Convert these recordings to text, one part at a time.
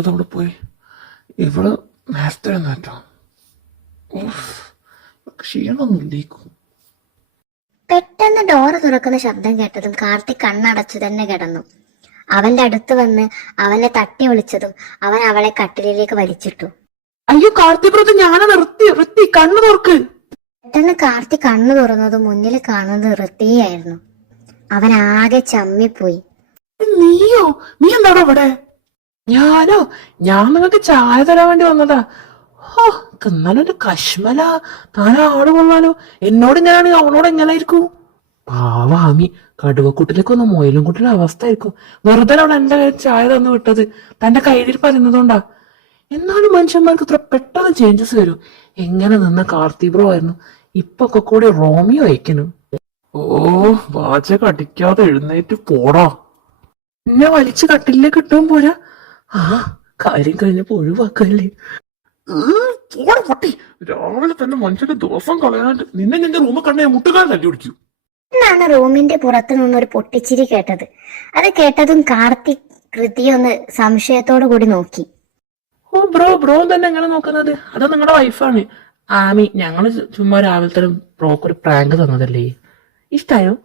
ഇവളതവിടെ പോയി. ഇവള് നേരത്തെ വന്നേറ്റോ. ക്ഷീണമൊന്നുമില്ലേക്കും. പെട്ടെന്ന് ഡോറ് തുറക്കുന്ന ശബ്ദം കേട്ടതും കാർത്തിക് കണ്ണടച്ചു തന്നെ കിടന്നു. അവന്റെ അടുത്ത് വന്ന് അവനെ തട്ടി വിളിച്ചതും അവൻ അവളെ കട്ടിലിലേക്ക് വലിച്ചിട്ടു. അയ്യോ കാർത്തിക് ബ്രോ, ഞാനാ ഋത്തി കണ്ണു തുറക്ക്. പെട്ടെന്ന് കാർത്തിക് കണ്ണു തുറന്നതും മുന്നിൽ കാണുന്നത് ഋത്തിയായിരുന്നു. അവൻ ആകെ ചമ്മിപ്പോയി. നീയോ? നീ എന്താണോ ഇവിടെ? ഞാൻ നിങ്ങൾക്ക് ചായ തരാൻ വേണ്ടി വന്നതാ. ഹോ, എന്നാലും എന്റെ കശ്മല, താൻ ആള് കൊള്ളാലോ. എന്നോട് ഇങ്ങനെയാണെങ്കിൽ അവളോട് എങ്ങനായിരിക്കും? പാവാമി, കടുവക്കുട്ടിലേക്കൊന്ന് മൊയിലും കുട്ടിയുടെ അവസ്ഥ ആയിരിക്കും. വെറുതെ അവൾ എന്റെ കയ്യിൽ ചായ തന്നു വിട്ടത് തന്റെ കയ്യിൽ പറയുന്നതുകൊണ്ടാ. എന്നാലും മനുഷ്യന്മാർക്ക് ഇത്ര പെട്ടെന്ന് ചേഞ്ചസ് വരും. എങ്ങനെ നിന്ന കാർത്തിക് ബ്രോ ആയിരുന്നു, ഇപ്പൊ ഒക്കെ കൂടി റോമിയോ അയക്കണു. ഓ, വാചകം അടിക്കാതെ എഴുന്നേറ്റ് പോടാ. എന്നെ വലിച്ച് കട്ടിലേക്ക് കിട്ടും പോരാ. ആ, കാര്യം കഴിഞ്ഞപ്പോ ഒഴിവാക്കല്ലേ. പൊട്ടി, രാവിലെ തന്നെ മനുഷ്യന്റെ ദിവസം കളയാണ്ട് നിന്നെ എന്റെ റൂമിൽ കണ്ട മുട്ടുകാരൻ തല്ലി പിടിക്കൂ എന്നാണ് റൂമിന്റെ പുറത്തു നിന്നൊരു പൊട്ടിച്ചിരി കേട്ടത്. അത് കേട്ടതും കാർത്തിക് കൃതിയൊന്ന് സംശയത്തോടു കൂടി നോക്കി. ഓ ബ്രോ തന്നെ എങ്ങനെ നോക്കുന്നത്? അത് നിങ്ങളുടെ വൈഫാണ് ആമി. ഞങ്ങള് ചുമ്മാ രാവിലെ തന്നെ ബ്രോക്ക് ഒരു പ്രാങ്ക് തന്നതല്ലേ, ഇഷ്ടായോ?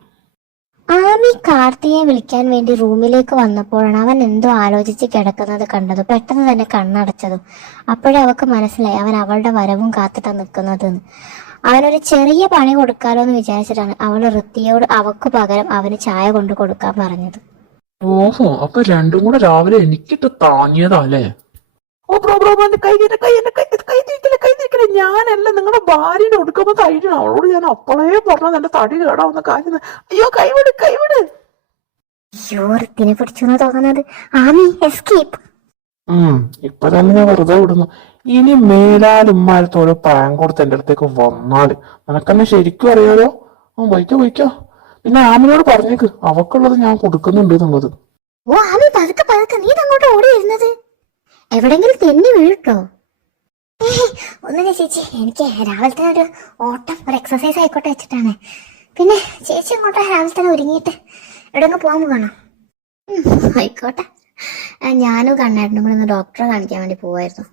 ആമി കാർത്തിയെ വിളിക്കാൻ വേണ്ടി റൂമിലേക്ക് വന്നപ്പോഴാണ് അവൻ എന്തോ ആലോചിച്ച് കിടക്കുന്നത് കണ്ടത്. പെട്ടെന്ന് തന്നെ കണ്ണടച്ചതും അപ്പോഴേ അവൾക്ക് മനസ്സിലായി അവൻ അവളുടെ വരവും കാത്തിട്ടാ നിൽക്കുന്നതെന്ന്. അവനൊരു ചെറിയ പണി കൊടുക്കാലോ എന്ന് വിചാരിച്ചിട്ടാണ് അവൾ ഋത്തിയോട് അവക്ക് പകരം അവന് ചായ കൊണ്ട് കൊടുക്കാൻ പറഞ്ഞത്. ഓഹോ, അപ്പൊ രണ്ടും കൂടെ രാവിലെ എനിക്കിട്ട് താങ്ങിയതാ അല്ലേ? ഓ ബ്രോ കൈ ഞാനല്ല നിങ്ങളുടെ ഭാര്യയുടെ ഒടുക്കുമ്പോ കഴിഞ്ഞു. അവളോട് ഞാൻ അപ്പോഴേ പറഞ്ഞത് എന്റെ തടി കേടാവുന്ന കാര്യം. അയ്യോ കൈവിട്. അയ്യോ, ഋത്തിനെ പിടിച്ചു തോന്നുന്നത്. ആമി എസ്കേപ്പ്. ഇപ്പൊ തന്നെ ഞാൻ വെറുതെ വിടുന്നു. ഇനി മേലാൽ ഉമ്മാരത്ത് ഓരോ പ്രാങ്ക് കൊടുത്ത് എന്റെ അടുത്തേക്ക് വന്നാല് നിനക്കെന്നെ ശരിക്കും അറിയാലോ. വയ്ക്കോ. പിന്നെ ആമിനോട് പറഞ്ഞേക്ക് അവക്കുള്ളത് ഞാൻ കൊടുക്കുന്നുണ്ട് എന്നുള്ളത്. ഓ ആമി, പതുക്കെ നീ അങ്ങോട്ട് ഓടി വരുന്നത്. എവിടെങ്കിലും തെന്നി വീഴട്ടോ? ഒന്നിനെ ചേച്ചി, എനിക്ക് രാവിലത്തെ ഒരു ഓട്ടം, ഒരു എക്സസൈസ് ആയിക്കോട്ടെ വെച്ചിട്ടാണ്. പിന്നെ ചേച്ചി അങ്ങോട്ട് രാവിലെ തന്നെ ഒരുങ്ങിയിട്ട് എവിടെയെങ്കിലും പോകാൻ പോകണം? ആയിക്കോട്ടെ. ഞാനും കണ്ണേട്ടനും കൂടെ ഒന്ന് ഡോക്ടറെ കാണിക്കാൻ വേണ്ടി പോവായിരുന്നു.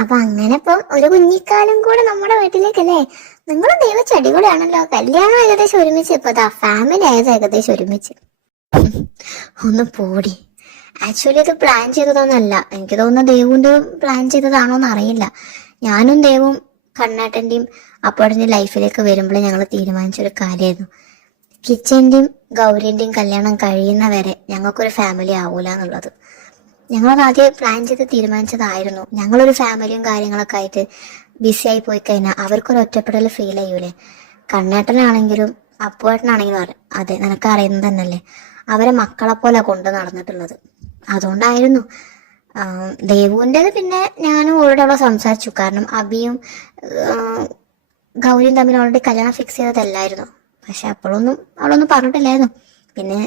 അപ്പൊ അങ്ങനെ ഇപ്പൊ ഒരു കുഞ്ഞിക്കാലം കൂടെ നമ്മുടെ വീട്ടിലേക്കല്ലേ. നിങ്ങളും ദൈവ ചെടികൂടെയാണല്ലോ. കല്യാണം ഏകദേശം ഒരുമിച്ച്, ഇപ്പൊ ഫാമിലി ആയത് ഏകദേശം ഒരുമിച്ച്. ഒന്ന് പോടി. ആക്ച്വലി ഇത് പ്ലാൻ ചെയ്തതൊന്നല്ല. എനിക്ക് തോന്നുന്ന ദേവുവിന്റെ പ്ലാൻ ചെയ്തതാണോന്ന് അറിയില്ല. ഞാനും ദേവും കണ്ണേട്ടന്റെയും അപ്പോഴത്തെ ലൈഫിലേക്ക് വരുമ്പോഴേ ഞങ്ങൾ തീരുമാനിച്ചൊരു കാര്യമായിരുന്നു. കിച്ചന്റെയും ഗൗരിന്റെയും കല്യാണം കഴിയുന്നവരെ ഞങ്ങൾക്കൊരു ഫാമിലി ആവൂല എന്നുള്ളത്. ഞങ്ങളത് ആദ്യം പ്ലാൻ ചെയ്ത് തീരുമാനിച്ചതായിരുന്നു. ഞങ്ങളൊരു ഫാമിലിയും കാര്യങ്ങളൊക്കെ ആയിട്ട് ബിസി ആയി പോയി കഴിഞ്ഞാൽ അവർക്കൊരു ഒറ്റപ്പെടൽ ഫീൽ ചെയ്യൂലേ. കണ്ണേട്ടനാണെങ്കിലും അപ്പുവേട്ടനാണെങ്കിലും അതെ, നിനക്ക് അറിയുന്നത് തന്നെയല്ലേ, അവരെ മക്കളെ പോലെ കൊണ്ട് നടന്നിട്ടുള്ളത്. അതുകൊണ്ടായിരുന്നു. ദേവുവിൻ്റെത് പിന്നെ ഞാനും അവളോട് സംസാരിച്ചു. കാരണം അബിയും ഗൗരിയും തമ്മിൽ ഓൾറെഡി കല്യാണം ഫിക്സ് ചെയ്തതല്ലായിരുന്നു. പക്ഷെ അപ്പോഴൊന്നും അവളൊന്നും പറഞ്ഞിട്ടില്ലായിരുന്നു. പിന്നെ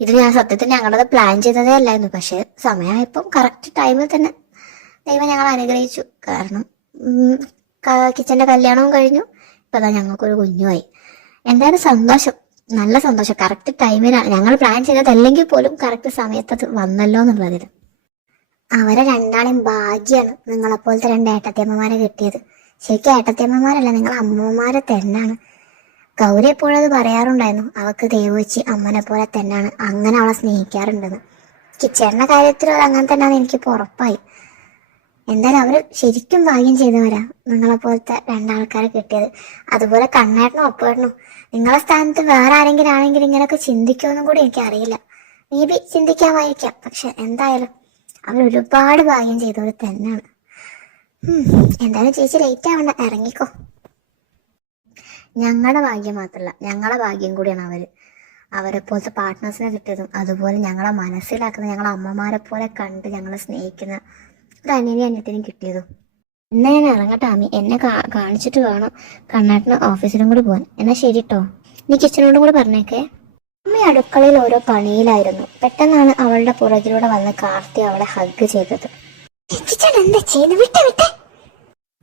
ഇത് ഞാൻ സത്യത്തിൽ ഞങ്ങളത് പ്ലാൻ ചെയ്തതേ അല്ലായിരുന്നു. പക്ഷെ സമയമായപ്പം കറക്റ്റ് ടൈമിൽ തന്നെ ദൈവം ഞങ്ങൾ അനുഗ്രഹിച്ചു. കാരണം കിച്ചന്റെ കല്യാണവും കഴിഞ്ഞു, ഇപ്പൊ ഞങ്ങൾക്കൊരു കുഞ്ഞുമായി. എന്തായാലും സന്തോഷം, നല്ല സന്തോഷം. കറക്റ്റ് ടൈമിനാണ് ഞങ്ങൾ പ്ലാൻ ചെയ്തതല്ലെങ്കിൽ പോലും കറക്റ്റ് സമയത്ത് അത് വന്നല്ലോ എന്നുള്ളതിൽ അവരെ രണ്ടാളെയും ഭാഗ്യാണ് നിങ്ങളെപ്പോലത്തെ രണ്ട് ഏട്ടത്തിയമ്മമാരെ കിട്ടിയത്. ശരിക്കും ഏട്ടത്തിയമ്മമാരല്ല, നിങ്ങൾ അമ്മമാരെ തന്നെയാണ്. ഗൗരി എപ്പോഴും അത് പറയാറുണ്ടായിരുന്നു, അവൾക്ക് ദേവുവെച്ച് അമ്മനെ പോലെ തന്നെയാണ്, അങ്ങനെ അവളെ സ്നേഹിക്കാറുണ്ടെന്ന്. കിച്ചേറിന്റെ കാര്യത്തിൽ അങ്ങനെ തന്നെയാണ് എനിക്കിപ്പോൾ ഉറപ്പായി. എന്തായാലും അവര് ശരിക്കും ഭാഗ്യം ചെയ്തവരാ നിങ്ങളെപ്പോലത്തെ രണ്ടാൾക്കാരെ കിട്ടിയത്. അതുപോലെ കണ്ണേട്ടനും ഒപ്പേട്ടനും. നിങ്ങളെ സ്ഥാനത്ത് വേറെ ആരെങ്കിലും ആണെങ്കിൽ ഇങ്ങനെയൊക്കെ ചിന്തിക്കുമെന്നും കൂടി എനിക്കറിയില്ല. മേ ബി ചിന്തിക്കാമായിരിക്കാം. പക്ഷെ എന്തായാലും അവർ ഒരുപാട് ഭാഗ്യം ചെയ്തവർ തന്നെയാണ്. എന്തായാലും ചേച്ചി ലേറ്റ് ആവണ്ട, ഇറങ്ങിക്കോ. ഞങ്ങളുടെ ഭാഗ്യം മാത്രമല്ല, ഞങ്ങളെ ഭാഗ്യം കൂടിയാണ് അവരെ പോലത്തെ പാർട്ട്നേഴ്സിനെ കിട്ടിയതും അതുപോലെ ഞങ്ങളെ മനസ്സിലാക്കുന്ന, ഞങ്ങളെ അമ്മമാരെ പോലെ കണ്ട് ഞങ്ങളെ സ്നേഹിക്കുന്ന ഒരു അനിയത്തിനും കിട്ടിയതും. എന്നാ ഞാൻ ഇറങ്ങട്ടെ ആമി, എന്നെ കാണിച്ചിട്ട് വേണം കണ്ണാട്ടിന് ഓഫീസിലും കൂടി പോകാൻ. എന്നാ ശരിട്ടോ, നീ കിച്ചനോടും കൂടി പറഞ്ഞേക്കേ. അമ്മ അടുക്കളയിൽ ഓരോ പണിയിലായിരുന്നു. പെട്ടെന്നാണ് അവളുടെ പുറകിലൂടെ വന്ന് കാർത്തി അവളെ ഹഗ് ചെയ്തത്. എന്താ ചെയ്യുന്നത്?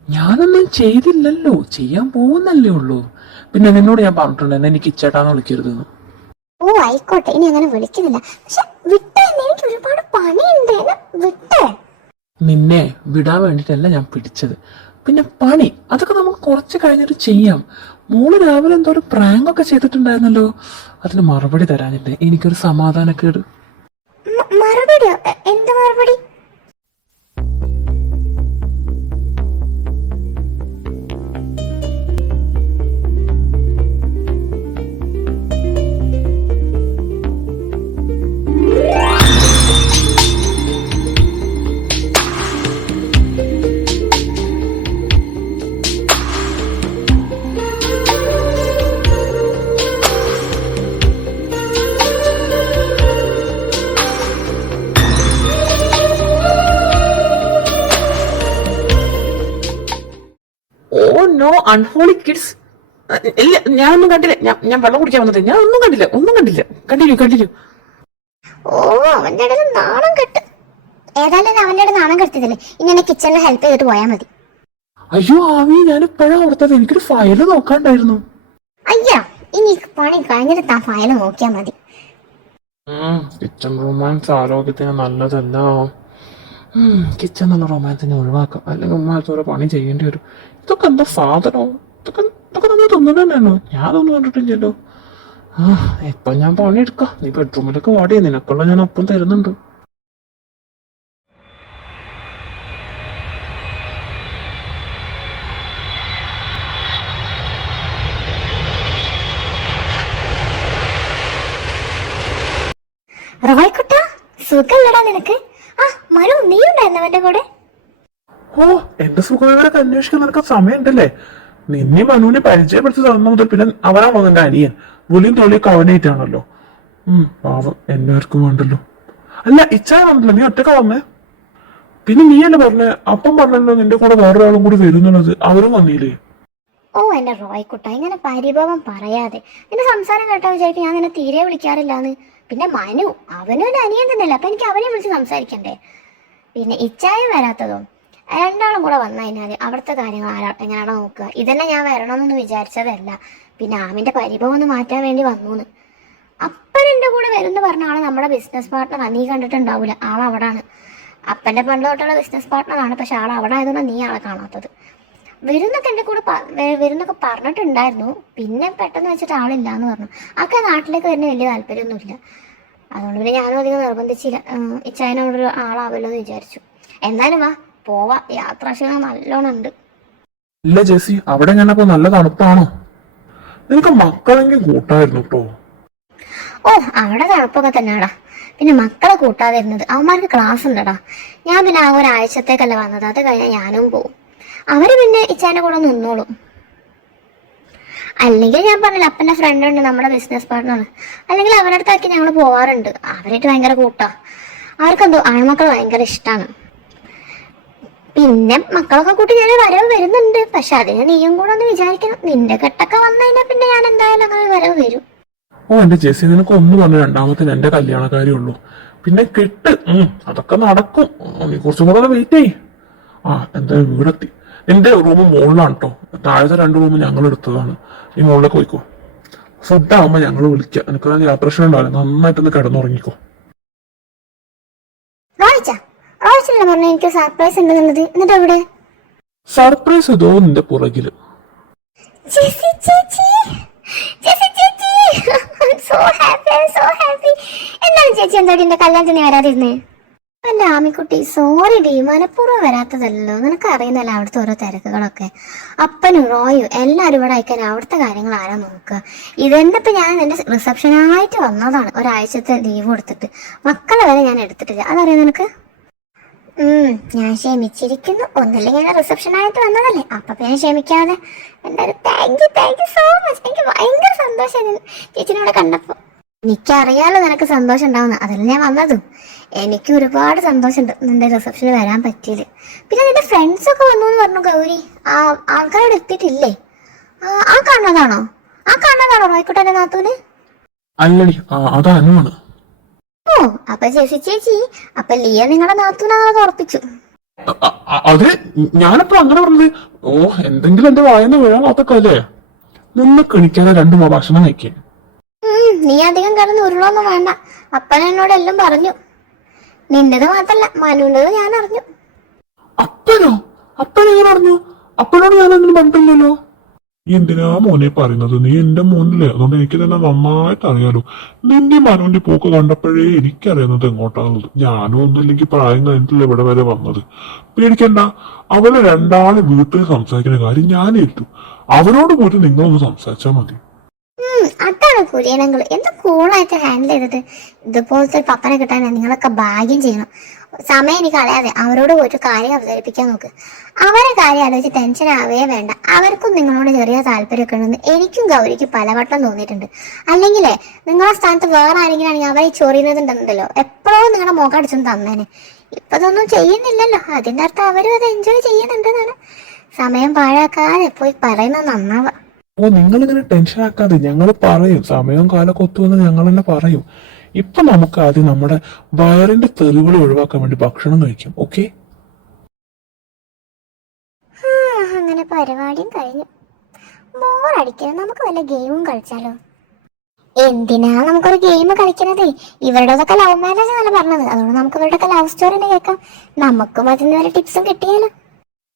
ഞാനൊന്നും ചെയ്തില്ലല്ലോ, ചെയ്യാൻ പോകുന്നല്ലേ ഉള്ളൂ. പിന്നെ നിന്നോട് ഞാൻ പറഞ്ഞിട്ടുണ്ട് എന്നെ എനിക്ക് ഇച്ചേട്ടാന്ന് വിളിക്കരുത്. ഓ ആയിക്കോട്ടെ, ഇനി അങ്ങനെ വിളിക്കുന്നില്ല. പക്ഷെ വിട്ട, എനിക്ക് ഒരുപാട് പണിയുണ്ട്. വിട്ടേ? നിന്നെ വിടാൻ വേണ്ടിട്ടല്ല ഞാൻ പിടിച്ചത്. പിന്നെ പണി അതൊക്കെ നമുക്ക് കുറച്ച് കഴിഞ്ഞിട്ട് ചെയ്യാം. മോള് രാവിലെ എന്തോ ഒരു പ്രാങ്ക് ഒക്കെ ചെയ്തിട്ടുണ്ടായിരുന്നല്ലോ, അതിന് മറുപടി തരാനില്ലേ? എനിക്കൊരു സമാധാനക്കേട്. മറുപടിയോ? എന്ത് മറുപടി? Oh no, unholy kids. ഇല്ല, ഞാനൊന്നും കണ്ടില്ല. ഞാൻ വെള്ളം കുടിക്കാൻ വന്നത്. ഞാൻ ഒന്നും കണ്ടില്ല. കണ്ടിന്യൂ. ഓ, അവന്റെ ഇടയിൽ നാണം കെട്ട്. ഏതായാലും അവന്റെ ഇടയിൽ നാണം കെടുത്തില്ലേ, ഇങ്ങനെ കിച്ചണിൽ ഹെൽപ്പ് ചെയ്തിട്ട് പോയാൽ മതി. അയ്യോ ആവി, ഞാൻ ഇപ്പോഴാ ഓർത്തത്. എനിക്കൊരു ഫയല് നോക്കാണ്ടായിരുന്നു. അയ്യാ, ഇനി പണി കഴിഞ്ഞിട്ട് താ ഫയൽ നോക്കിയാ മതി. കിച്ചൺ റൊമാൻസ് ആരോഗ്യത്തിന് നല്ലതല്ല. കിച്ചൺ നല്ല റൊമാൻസിനെ ഒഴിവാക്കാം, അല്ലെങ്കിൽ ഉമ്മാത്തോടെ പണി ചെയ്യേണ്ടി വരും. ഇതൊക്കെ എന്താ സാധനോ? ഇതൊക്കെ നമ്മൾ തിന്നുന്നത് തന്നെയാണോ? ഞാനൊന്നും കണ്ടിട്ടില്ലല്ലോ. ഇപ്പൊ ഞാൻ പണിയെടുക്കാം. നീ ബെഡ്റൂമിലൊക്കെ വാടിയ, നിനക്കുള്ള ഞാൻ അപ്പം തരുന്നുണ്ട്. റോയ്ക്കുട്ട, സുഖല്ലടാ നിനക്ക്? ആ മനു, നീ ഉണ്ടായിരുന്നു അവന്റെ കൂടെ? ഓ, എന്റെ സുഖവിവരൊക്കെ അന്വേഷിക്കാൻ നിനക്ക് സമയമുണ്ടല്ലേ? നിന്നെ മനുവിനെ പരിചയപ്പെടുത്തി തന്ന മുതൽ പിന്നെ അവനാണോ നിന്റെ അനിയൻ? വിളിയും തൊള്ളിയൊക്കെ അവനായിട്ടാണല്ലോ. പാവം, എല്ലാവർക്കും വേണ്ടല്ലോ. അല്ല, ഇച്ചായ വന്നില്ല, നീ ഒറ്റക്ക വന്നേ? പിന്നെ നീയല്ലേ പറഞ്ഞേ, അപ്പം പറഞ്ഞല്ലോ നിന്റെ കൂടെ വേറൊരാളും കൂടി വരുന്നുള്ളത്. അവരും വന്നില്ലേ? ഓ എന്റെ റോയ്ക്കുട്ട, ഇങ്ങനെ പരിഭവം പറയാതെ. നിന്റെ സംസാരം കേട്ടാ വിചാരിക്കും ഞാൻ നിന്നെ തീരെ വിളിക്കാറില്ലാന്ന്. പിന്നെ മനു, അവനും ഒരു അനിയൻ തന്നെയല്ല, അപ്പൊ എനിക്ക് അവനെ വിളിച്ച് സംസാരിക്കണ്ടേ? പിന്നെ ഇച്ചായം വരാത്തതോ? രണ്ടാളും കൂടെ വന്നു കഴിഞ്ഞാൽ അവിടുത്തെ കാര്യങ്ങൾ എങ്ങനെയാണോ നോക്കുക. ഇതന്നെ ഞാൻ വരണമെന്നൊന്നും വിചാരിച്ചതല്ല. പിന്നെ ആമിന്റെ പരിഭവം ഒന്ന് മാറ്റാൻ വേണ്ടി വന്നൂന്ന്. അപ്പനെന്റെ കൂടെ വരുമെന്ന് പറഞ്ഞ ആള് നമ്മുടെ ബിസിനസ് പാർട്ട്ണർ. നീ കണ്ടിട്ടുണ്ടാവൂല, ആളവിടാണ്. അപ്പന്റെ പണ്ട് തൊട്ടുള്ള ബിസിനസ് പാർട്ട്ണറാണ്. പക്ഷെ ആൾ അവിടെ ആയതുകൊണ്ട് നീ ആളെ കാണാത്തത്. വരുന്നൊക്കെ എൻ്റെ കൂടെ വരുന്നൊക്കെ പറഞ്ഞിട്ടുണ്ടായിരുന്നു. പിന്നെ പെട്ടെന്ന് വെച്ചിട്ട് ആളില്ലാന്ന് പറഞ്ഞു. ആൾക്ക് നാട്ടിലേക്ക് വരുന്ന വലിയ താല്പര്യമൊന്നുമില്ല. അതുകൊണ്ട് പിന്നെ ഞാനും അധികം നിർബന്ധിച്ചില്ല. ഇച്ചായനോടൊരു ആളാവല്ലോ എന്ന് വിചാരിച്ചു. എന്തായാലും വാ പോവാ, യാത്രാക്ഷീണം നല്ലോണം ഉണ്ട്. ഇല്ല ജെസ്സി, അവിടെ ഞാനപ്പോ നല്ല തണുപ്പാണോ? നിനക്ക് മക്കളെങ്കിൽ കൂട്ടായിരുന്നു കേട്ടോ. ഓ, അവിടെ തണുപ്പൊക്കെ തന്നെയാടാ. പിന്നെ മക്കളെ കൂട്ടാതിരുന്നത്, അവന്മാർക്ക് ക്ലാസ് ഉണ്ടടാ. ഞാൻ പിന്നെ ആ ഒരാഴ്ചത്തേക്കല്ല വന്നത്, അത് കഴിഞ്ഞാൽ ഞാനും പോവും. അവര് പിന്നെ ഇച്ചാന്റെ കൂടെ നിന്നോളും. അല്ലെങ്കിൽ ഞാൻ പറഞ്ഞില്ല, അപ്പൻ്റെ ഫ്രണ്ട് ഉണ്ട്, നമ്മുടെ ബിസിനസ് പാർട്ട്ണർ. അല്ലെങ്കിൽ അവരുടെ അടുത്താക്കി ഞങ്ങൾ പോവാറുണ്ട്. അവരായിട്ട് ഭയങ്കര കൂട്ടാ. അവർക്കെന്തോ ആൺമക്കൾ ഭയങ്കര ഇഷ്ടമാണ്. പിന്നെ മക്കളൊക്കെ കൂട്ടി ഞാൻ വരവ് വരുന്നുണ്ട്. പക്ഷെ അതിന് നീയും കൂടെ ഒന്ന് വിചാരിക്കണം. നിന്റെ കെട്ടൊക്കെ വന്നു കഴിഞ്ഞാൽ പിന്നെ ഞാൻ എന്തായാലും അങ്ങനെ വരവ് വരും. ഓ എന്റെ ജെസ്സി, നിനക്ക് ഒന്ന് പറഞ്ഞ രണ്ടാമത്തിന് എന്റെ കല്യാണക്കാരിയുള്ളൂ. പിന്നെ കെട്ട് അതൊക്കെ നടക്കും. നീ കുറച്ചും കൂടെ വെയിറ്റ് ചെയ്. എന്തായാലും വീടെത്തി. എന്റെ റൂം മുകളിലാണ് കേട്ടോ. താഴത്തെ 2 റൂം ഞങ്ങൾ എടുത്തതാണ്. നീ മുകളിലേക്ക് പോയിക്കോ. ഫുഡാകുമ്പോ ഞങ്ങൾ വിളിക്കാം. എനിക്ക് യാത്ര ഉണ്ടാവില്ല. നന്നായിട്ടൊന്ന് കിടന്നുറങ്ങിക്കോ. എനിക്ക് സർപ്രൈസ് ഉണ്ടെന്നുള്ളത്. എന്നിട്ട് എവിടെ സർപ്രൈസ്? ഇതോ നിന്റെ പുറകില്. എന്താണ് ചേച്ചി എന്താ എന്റെ കല്യാണത്തിന് വരാതിരുന്നേ? അല്ല ആമിക്കുട്ടി, സോറി ഡി, മനഃപൂർവ്വം വരാത്തതല്ലോ. നിനക്ക് അറിയുന്നല്ലോ അവിടുത്തെ ഓരോ തിരക്കുകളൊക്കെ. അപ്പനും റോയും എല്ലാവരും ഇവിടെ അയക്കാൻ അവിടുത്തെ കാര്യങ്ങൾ ആരാ നോക്കുക? ഇതെന്നിപ്പോ ഞാൻ എന്റെ റിസപ്ഷനായിട്ട് വന്നതാണ്. ഒരാഴ്ചത്തെ ലീവ് കൊടുത്തിട്ട് മക്കളെ വരെ ഞാൻ എടുത്തിട്ടില്ല. അതറിയാം നിനക്ക്? ഞാൻ ക്ഷമിച്ചിരിക്കുന്നു. ഒന്നല്ലെങ്കിൽ ഞാൻ റിസപ്ഷനായിട്ട് വന്നതല്ലേ, അപ്പൊ പിന്നെ ക്ഷമിക്കാതെ. എന്തായാലും താങ്ക് യു സോ മച്ച്. എനിക്ക് ഭയങ്കര സന്തോഷം ചേച്ചിനോടെ കണ്ടപ്പോ. എനിക്കറിയാലോ നിനക്ക് സന്തോഷം ഉണ്ടാവുന്ന, അതല്ല ഞാൻ വന്നതും. എനിക്ക് ഒരുപാട് സന്തോഷമുണ്ട് നിന്റെ റിസപ്ഷന് വരാൻ പറ്റിയില്ല. പിന്നെ നിന്റെ ഫ്രണ്ട്സ് ഒക്കെ വന്നു എന്ന് പറഞ്ഞു ഗൗരി. ആൾക്കാരോട് എത്തിയിട്ടില്ലേ? ആ കാണുന്നതാണോ റോയ്ക്കുട്ടന്റെ നാത്തൂന്? അല്ലടി, അത് അനുവാണ്. ഓ, അപ്പൊ ചേച്ചി അപ്പൊ ലിയ നിങ്ങളുടെ നാത്തൂനാണെന്ന് ഉറപ്പിച്ചു. അതെ, ഞാനിപ്പോ അങ്ങനെ പറഞ്ഞത്. ഓ, എന്തെങ്കിലും എന്റെ വായന വീഴാൻ മാത്രക്കല്ലേ. നിന്ന് കിണിക്കാതെ 2 ഭക്ഷണം കഴിക്കാൻ. നീ അധികം കിടന്ന് ഉരുളൊന്നും വേണ്ട. അപ്പൻ എന്നോട് എല്ലാം പറഞ്ഞു. നിന്റേത് മാത്രല്ല മനുവിൻ്റെത് ഞാൻ അറിഞ്ഞു. അപ്പനോ? അപ്പനെങ്ങനെ അറിഞ്ഞു? അപ്പനോട് ഞാനൊന്നും പറഞ്ഞിട്ടില്ലല്ലോ. എന്തിനാ മോനെ പറയുന്നത്? നീ എന്റെ മോനല്ലേ, അതുകൊണ്ട് എനിക്ക് തന്നെ നന്നായിട്ട് അറിയാലോ. നിന്റെ മനുവിന്റെ പോക്ക് കണ്ടപ്പോഴേ എനിക്കറിയുന്നത് എങ്ങോട്ടാണുള്ളത്. ഞാനും ഒന്നുമില്ലെങ്കിൽ പ്രായം കഴിഞ്ഞിട്ടില്ല ഇവിടെ വരെ വന്നത്. പേടിക്കണ്ട, അവരെ രണ്ടാളെ വീട്ടിൽ സംസാരിക്കുന്ന കാര്യം ഞാൻ ഏറ്റു. അവരോട് പോയിട്ട് നിങ്ങളൊന്ന് സംസാരിച്ചാൽ മതി. അതാണ് കുര്യനങ്ങൾ എന്ത് കൂളായിട്ട് ഹാൻഡിൽ ചെയ്തത്. ഇതുപോലത്തെ ഒരു പപ്പനെ കിട്ടാൻ നിങ്ങളൊക്കെ ഭാഗ്യം ചെയ്യണം. സമയം എനിക്ക് കളയാതെ അവരോട് പോയിട്ട് കാര്യം അവതരിപ്പിക്കാൻ നോക്ക്. അവരെ കാര്യം ആലോചിച്ച് ടെൻഷൻ ആവേ വേണ്ട. അവർക്കും നിങ്ങളോട് ചെറിയ താല്പര്യമൊക്കെ ഉണ്ടെന്ന് എനിക്കും ഗൗരിക്ക് പലവട്ടം തോന്നിയിട്ടുണ്ട്. അല്ലെങ്കിലേ നിങ്ങളെ സ്ഥാനത്ത് വേറെ ആരെങ്കിലും ആണെങ്കിൽ അവരെ ചൊറിയുന്നതുണ്ടെന്നല്ലോ എപ്പോഴും നിങ്ങളുടെ മുഖം അടിച്ചൊന്നും തന്നേനെ. ഇപ്പൊ അതൊന്നും ചെയ്യുന്നില്ലല്ലോ. അതിന്റെ അർത്ഥം അവരും അത് എൻജോയ് ചെയ്യുന്നുണ്ടെന്നാണ്. സമയം പാഴാക്കാതെ പോയി പറയുന്നത് നന്നാവാ. ഓ, നിങ്ങളിങ്ങനെ ടെൻഷൻ ആക്കാതെ, ഞങ്ങൾ പറയും. സമയവും കാലൊക്കെ ഒത്തുവന്ന് ഞങ്ങൾ തന്നെ പറയും. ഇപ്പൊ നമുക്ക് ആദ്യം നമ്മുടെ വയറിന്റെ തെറികൾ ഒഴിവാക്കാൻ വേണ്ടി ഭക്ഷണം കഴിക്കും. ഓക്കെ? അങ്ങനെ പരിപാടിയും കഴിഞ്ഞു. ബോറടിക്കുന്നത്, നമുക്ക് വല്ല ഗെയിമും കളിച്ചാലോ? എന്തിനാ നമുക്കൊരു ഗെയിം കളിക്കുന്നത്? ഇവരുടെതൊക്കെ ലവ് മാരേജ് എന്നല്ല പറഞ്ഞത്. അതുകൊണ്ട് നമുക്ക് ഇവരുടെയൊക്കെ ലവ് സ്റ്റോറി തന്നെ കേൾക്കാം. നമുക്കും അതിന് വല്ല ടിപ്സും കിട്ടിയാലോ?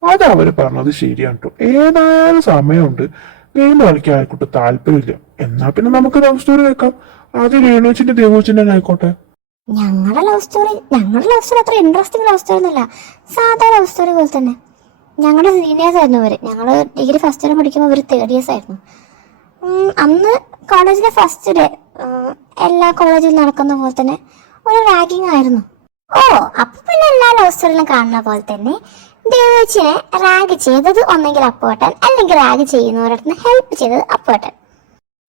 അത് അവര് പറഞ്ഞത് ശരിയാണ് കേട്ടോ. ഏതായാലും സമയമുണ്ട്. ഗെയിം കളിക്കാൻ ആയിക്കോട്ടെ, താല്പര്യമില്ല. എന്നാ പിന്നെ നമുക്ക് ലവ് സ്റ്റോറി കേൾക്കാം. അത് രേണുവിന്റെ ദേവൂച്ചിന്റെ ആയിക്കോട്ടെ. ഞങ്ങളുടെ ലവ് സ്റ്റോറി അത്ര ഇൻട്രസ്റ്റിംഗ് ലവ് സ്റ്റോറി ഒന്നുമല്ല. സാധാ ലവ് സ്റ്റോറി പോലെ തന്നെ. ഞങ്ങളുടെ സീനിയേഴ്സ് ആയിരുന്നു ഇവര്. ഞങ്ങള് ഡിഗ്രി ഫസ്റ്റ് ഇയർ പഠിക്കുമ്പോൾ ഇവര് തേർഡ് ഇയേഴ്സ് ആയിരുന്നു. അന്ന് കോളേജിലെ ഫസ്റ്റ് ഡേ എല്ലാ കോളേജിലും നടക്കുന്ന പോലെ തന്നെ ഒരു റാഗിങ് ആയിരുന്നു. ഓ, അപ്പൊ പിന്നെ എല്ലാ ലവ് സ്റ്റോറിയിലും കാണുന്ന പോലെ തന്നെ ദേവച്ചിനെ റാഗ് ചെയ്തത് ഒന്നെങ്കിൽ അപ്പുവേട്ടൻ, അല്ലെങ്കിൽ റാഗ് ചെയ്യുന്നവരുടെ ഹെൽപ്പ് ചെയ്തത് അപ്പുവേട്ടൻ.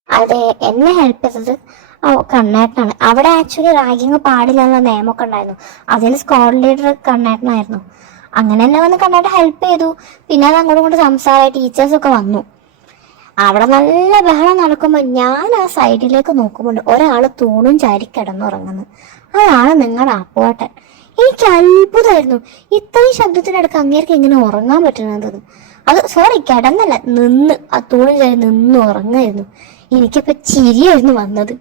അതെ, എന്നെ ഹെൽപ്പ് ചെയ്തത് കണ്ണേട്ടനാണ്. അവിടെ ആക്ച്വലി റാഗിങ് പാടില്ല എന്നുള്ള നിയമമൊക്കെ ഉണ്ടായിരുന്നു. അതിൽ സ്ക്വാഡ് ലീഡർ കണ്ണേട്ടനായിരുന്നു. അങ്ങനെ തന്നെ വന്ന് കണ്ണേട്ടൻ ഹെൽപ്പ് ചെയ്തു. പിന്നെ അത് അങ്ങോട്ടും ഇങ്ങോട്ട് സംസാരമായി ടീച്ചേഴ്സൊക്കെ വന്നു. അവിടെ നല്ല ബഹളം നടക്കുമ്പോൾ ഞാൻ ആ സൈഡിലേക്ക് നോക്കുമ്പോൾ ഒരാൾ തൂണും ചാരി കിടന്നുറങ്ങുന്നു. അതാണ് നിങ്ങളുടെ അപ്പുവേട്ടൻ. എനിക്ക് അത്ഭുതമായിരുന്നു, ഇത്രയും ശബ്ദത്തിനടുക്ക് അങ്ങേർക്ക് എങ്ങനെ ഉറങ്ങാൻ പറ്റുന്നത്. അത് സോറി, കിടന്നല്ല, നിന്ന് ആ തൂണും ചാരി നിന്ന് ഉറങ്ങായിരുന്നു. എനിക്കപ്പോ ചിരിയായിരുന്നു വന്നത്.